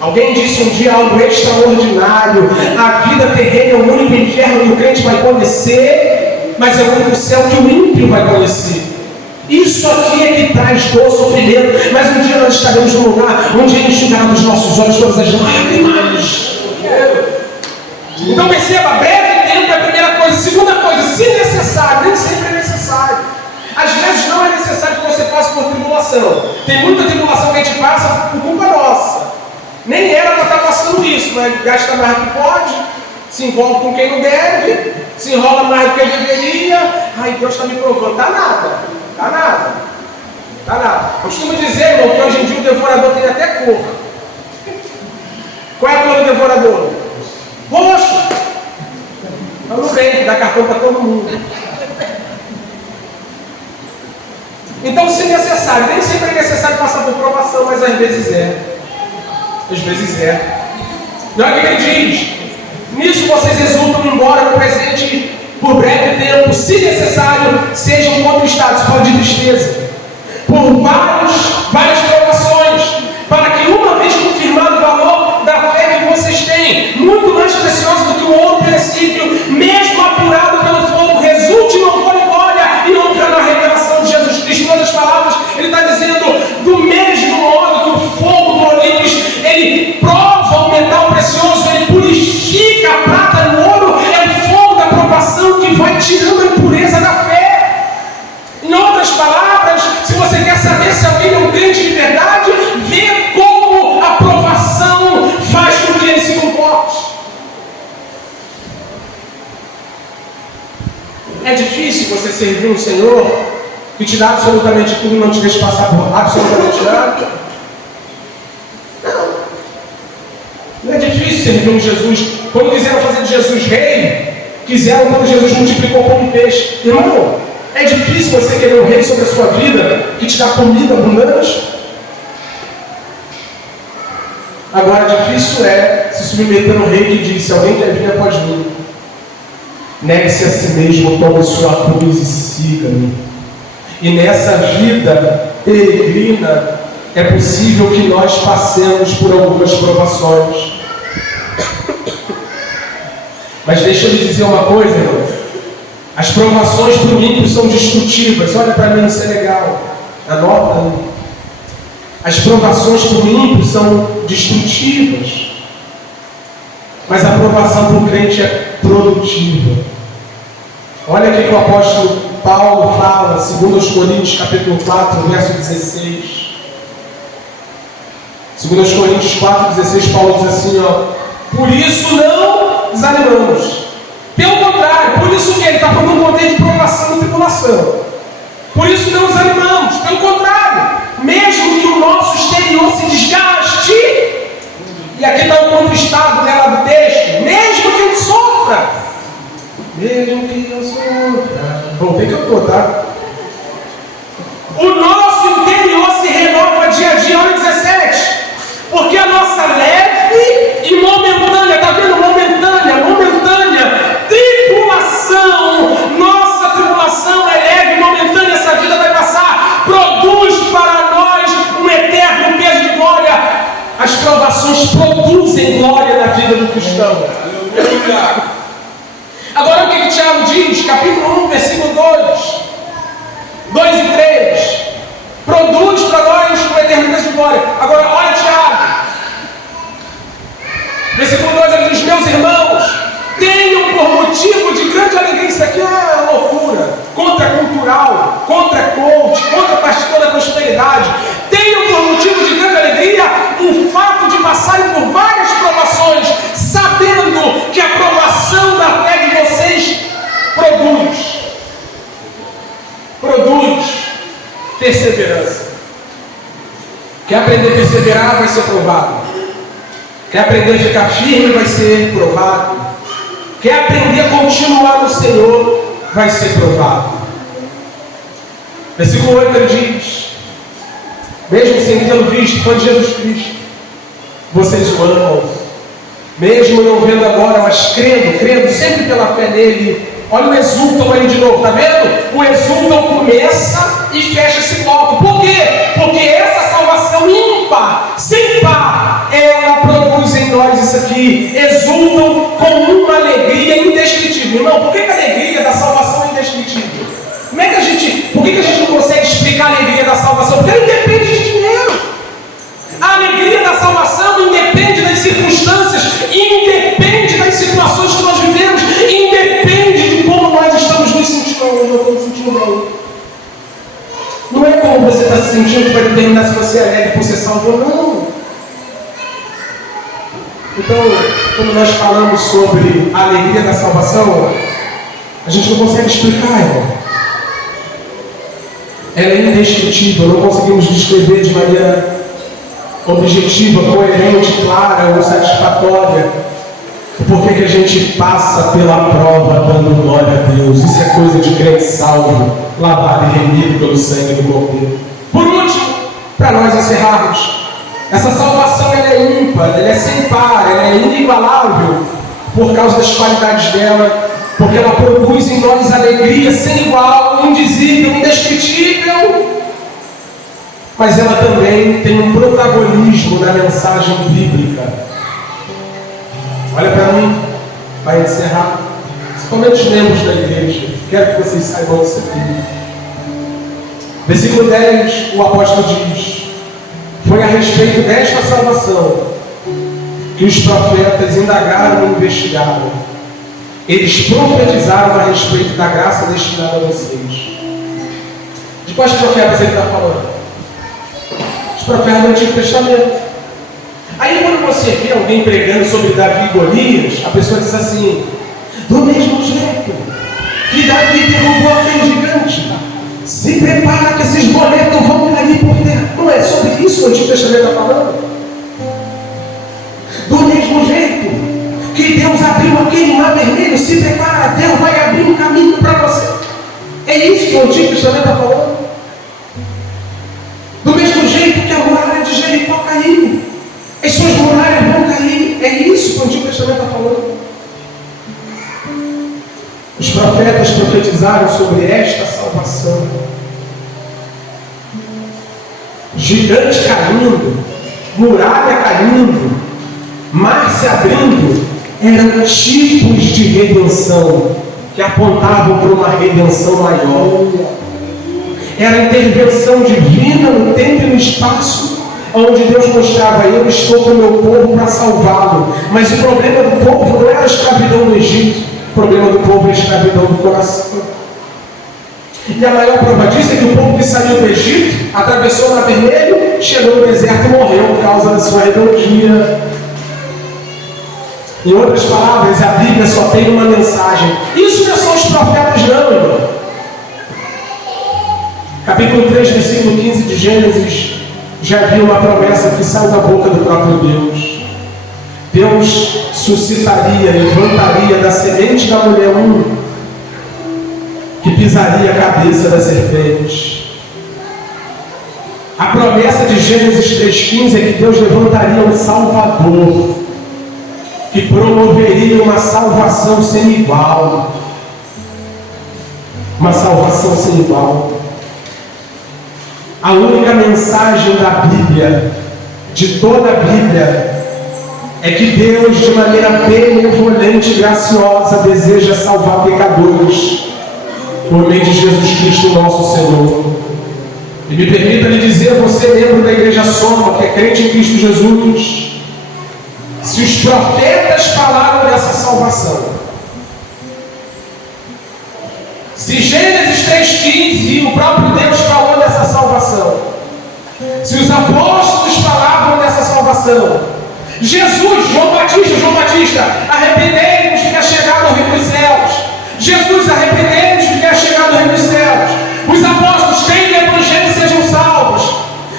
Alguém disse um dia algo extraordinário. A vida terrena é o único inferno que o crente vai conhecer, mas é o único céu que o ímpio vai conhecer. Isso aqui é que traz dor, sofrimento. Mas um dia nós estaremos num lugar onde Ele enxugará dos nossos olhos todas as lágrimas. Então perceba, breve tempo é a primeira coisa. Segunda coisa, se necessário, nem sempre é necessário. Às vezes não é necessário que você passe por tribulação. Tem muita tribulação que a gente passa por culpa nossa. Nem era para estar passando isso, mas gasta mais do que pode, se envolve com quem não deve, se enrola mais do que deveria. Ai, Deus está me provando. Dá nada. Dá nada. Dá nada. Eu costumo dizer, irmão, que hoje em dia o devorador tem até cor. Qual é a cor do devorador? Roxo. Então não vem, dá cartão para todo mundo. Então, se necessário, nem sempre é necessário passar por provação, mas às vezes é. Às vezes é. E olha o que ele diz. Nisso vocês exultam embora no presente por breve tempo, se necessário, sejam contristados, fala de tristeza, por várias provações, para que uma vez confirmado o valor da fé que vocês têm, muito mais precioso do que o ouro perecível, mesmo apurado pelo fogo, resulte em louvor e glória e honra na revelação de Jesus Cristo. Em outras palavras, ele está dizendo, do mesmo modo que o fogo do Olimpo, ele prova o metal precioso, ele purifica a prata e o ouro, é o fogo da provação que vai tirando a impureza da fé. Em outras palavras, se você quer saber se alguém é um crente de verdade, vê como a provação faz com que ele se comporte. É difícil você servir um Senhor que te dá absolutamente tudo e não te deixa passar por absolutamente nada? Não é difícil servir um Jesus. Quando quiseram fazer de Jesus rei, quiseram quando Jesus multiplicou pão e peixe. Irmão, é difícil você querer um rei sobre a sua vida que te dá comida abundante? Agora, difícil é se submeter ao rei que diz: se alguém quer vir, pode vir. Negue-se a si mesmo, tome sua cruz e siga-me. E nessa vida peregrina, é possível que nós passemos por algumas provações. Mas deixa eu lhe dizer uma coisa, irmão. As provações para o ímpio são destrutivas. Olha para mim, isso é legal. Anota aí. As provações para o ímpio são destrutivas. Mas a provação para o crente é produtiva. Olha o que o apóstolo Paulo fala, 2 Coríntios capítulo 4, verso 16. 2 Coríntios 4, 16, Paulo diz assim, por isso não desanimamos. Pelo contrário, por isso que ele está falando um contexto de provação e tribulação. Por isso não desanimamos. Pelo contrário, mesmo que o nosso exterior se desgaste, e aqui está o contestado lá do texto, mesmo que eu sofra, mesmo que eu sofra, voltei que eu estou, tá? O nosso interior se renova dia a dia, olha 17, porque a nossa leve e momentânea, está vendo? Momentânea tribulação, nossa tribulação é leve e momentânea, essa vida vai passar, produz para nós um eterno peso de glória. As provações produzem glória na vida do cristão. Agora o que Tiago diz? Capítulo 1, versículo 2 e 3. Produz para nós um eterno peso de glória. Agora olha Tiago. Versículo 2, ele diz, meus irmãos, tenham por motivo de grande alegria. Isso aqui é loucura, contracultural, contra coach, contra pastor da prosperidade. Tenham por motivo de grande alegria o fato de passarem por várias provações, sabendo que a provação da fé de vocês produz perseverança. Quer aprender a perseverar, vai ser provado. Quer aprender a ficar firme, vai ser provado. Quer aprender a continuar no Senhor, vai ser provado. Versículo 8 ele diz, mesmo sem tê-lo visto, foi de Jesus Cristo, vocês o amam, mesmo não vendo agora, mas crendo sempre pela fé nele. Olha o exultam aí de novo, está vendo? O exultam começa e fecha esse bloco. Por quê? Porque essa salvação ímpar, sem par, ela produz em nós isso aqui. Exultam com uma alegria indescritível. Irmão, por que a alegria da salvação é indescritível? Por que a gente não consegue explicar a alegria da salvação? Porque ela independe de dinheiro. A alegria da salvação independe das circunstâncias, independe das situações que nós vivemos, independe de como nós estamos nos sentindo. Eu estou me sentindo bem. Não é como você está se sentindo que vai determinar se você é alegre por ser salvo ou não. Então, quando nós falamos sobre a alegria da salvação, a gente não consegue explicar, irmão. Ela é indescritível, não conseguimos descrever de maneira objetiva, coerente, clara ou satisfatória o porquê que a gente passa pela prova dando glória a Deus. Isso é coisa de crente salvo, lavado e remido pelo sangue do Cordeiro. Por último, para nós encerrarmos, essa salvação ela é ímpar, ela é sem par, ela é inigualável por causa das qualidades dela, porque ela produz em nós alegria sem igual, indizível, indescritível. Mas ela também tem um protagonismo na mensagem bíblica. Olha para mim, para encerrar, principalmente os membros da igreja, quero que vocês saibam disso aqui. Versículo 10, o apóstolo diz, foi a respeito desta salvação que os profetas indagaram e investigaram. Eles profetizaram a respeito da graça destinada a vocês. De quais profetas ele está falando? Os profetas do Antigo Testamento. Aí quando você vê alguém pregando sobre Davi e Golias, a pessoa diz assim, do mesmo jeito que Davi derrubou aquele gigante, se prepara que esses boletos vão cair por terra. Não é sobre isso que o Antigo Testamento está falando? Do mesmo jeito que Deus abriu aquele mar vermelho, se prepara, Deus vai abrir um caminho para você. É isso que o Antigo Testamento está falando? Do mesmo jeito que a muralha de Jericó caiu, as suas muralhas vão cair. É isso que o Antigo Testamento está falando. Os profetas profetizaram sobre esta salvação. Gigante caindo, muralha caindo, mar se abrindo, eram tipos de redenção que apontavam para uma redenção maior. Era a intervenção divina no tempo e no espaço, onde Deus mostrava, eu estou com o meu povo para salvá-lo. Mas o problema do povo não era a escravidão no Egito. O problema do povo é a escravidão do coração. E a maior prova disso é que o povo que saiu do Egito, atravessou o Mar Vermelho, chegou no deserto e morreu por causa da sua rebeldia. Em outras palavras, a Bíblia só tem uma mensagem. Isso não são os profetas não, irmão. Capítulo 3, versículo 15 de Gênesis, já havia uma promessa que saiu da boca do próprio Deus. Deus suscitaria, levantaria da semente da mulher que pisaria a cabeça da serpente. A promessa de Gênesis 3,15 é que Deus levantaria um Salvador, que promoveria uma salvação sem igual. Uma salvação sem igual. A única mensagem da Bíblia, de toda a Bíblia, é que Deus, de maneira benevolente e graciosa, deseja salvar pecadores por meio de Jesus Cristo, nosso Senhor. E me permita lhe dizer, você membro da Igreja Soma, que é crente em Cristo Jesus, se os profetas falaram dessa salvação, se Gênesis 3,15 o próprio Deus falou dessa salvação, se os apóstolos falavam dessa salvação, Jesus, João Batista, arrependei-vos que é chegado ao reino dos céus. Jesus, arrependei-vos que é chegado ao reino dos céus. Os apóstolos, creem que o evangelho sejam salvos.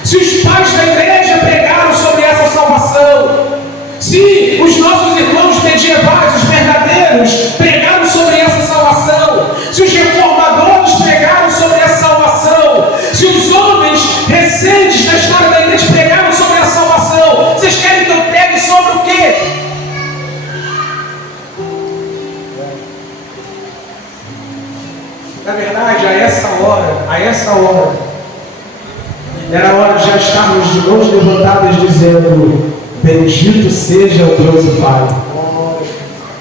Se os pais da igreja pregaram sobre essa salvação, se os nossos irmãos medievais, os verdadeiros, pregaram sobre essa salvação, se os reformadores pregaram sobre essa salvação, se os homens recentes da história da igreja pregaram sobre essa salvação, vocês querem que eu pregue sobre o quê? Na verdade, a essa hora, era a hora de já estarmos de mãos levantadas dizendo: bendito seja o Deus e Pai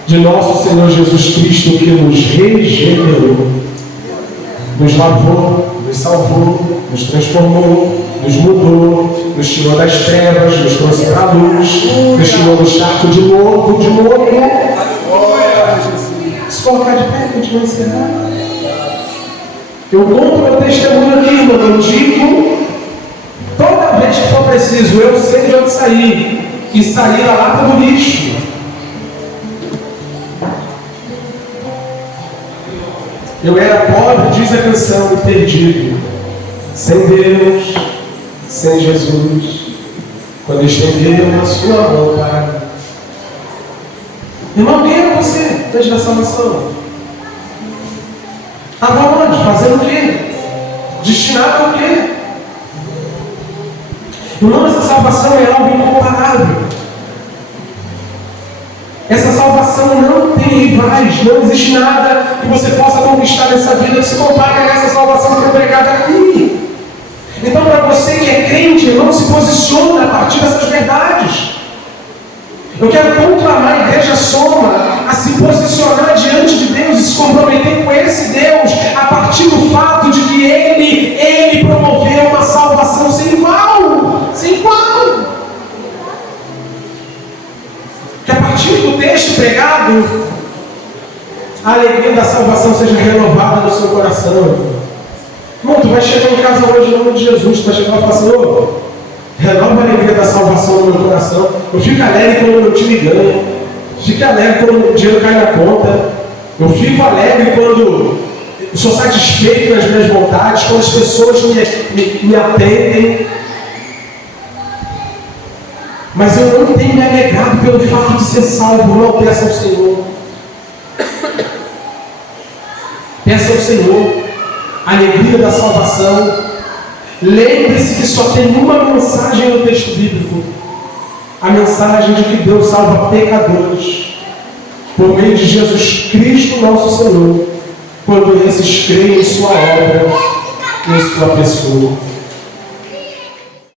de nosso Senhor Jesus Cristo, que nos regenerou, nos lavou, nos salvou, nos transformou, nos mudou, nos tirou das trevas, nos trouxe para a luz, nos tirou do charco de novo. Se colocar de pé, continua encerrando. Eu compro meu testemunho aqui, irmão. Eu digo, toda vez que for preciso, eu sei de onde sair. E sair da lata do lixo. Eu era pobre, diz a canção, e perdido. Sem Deus, sem Jesus. Quando estenderam a sua mão para mim. Irmão, quem é você desde a salvação? Estava onde? Fazendo o quê? Destinado ao quê? Irmão, essa salvação é algo incomparável. Essa salvação não tem rivais. Não existe nada que você possa conquistar nessa vida que se compare a essa salvação que é pregada aqui. Então, para você que é crente, irmão, se posiciona a partir dessas verdades. Eu quero conclamar a Igreja Soma a se posicionar diante de Deus e se comprometer com esse Deus a partir do fato de que Ele promoveu uma salvação sem igual. Sem igual. Que a partir do texto pregado, a alegria da salvação seja renovada no seu coração. Irmão, tu vai chegar em casa hoje em nome de Jesus, tu vai chegar e falar: Senhor, renova a alegria da salvação no meu coração. Eu fico alegre quando o meu time ganha. Fico alegre quando o dinheiro cai na conta. Eu fico alegre quando eu sou satisfeito nas minhas vontades, quando as pessoas me atendem. Mas eu não tenho me alegrado pelo fato de ser salvo. Não, peça ao Senhor. Peça ao Senhor a alegria da salvação. Lembre-se que só tem uma mensagem no texto bíblico: a mensagem de que Deus salva pecadores por meio de Jesus Cristo, nosso Senhor, quando esses creem em sua obra, em sua pessoa.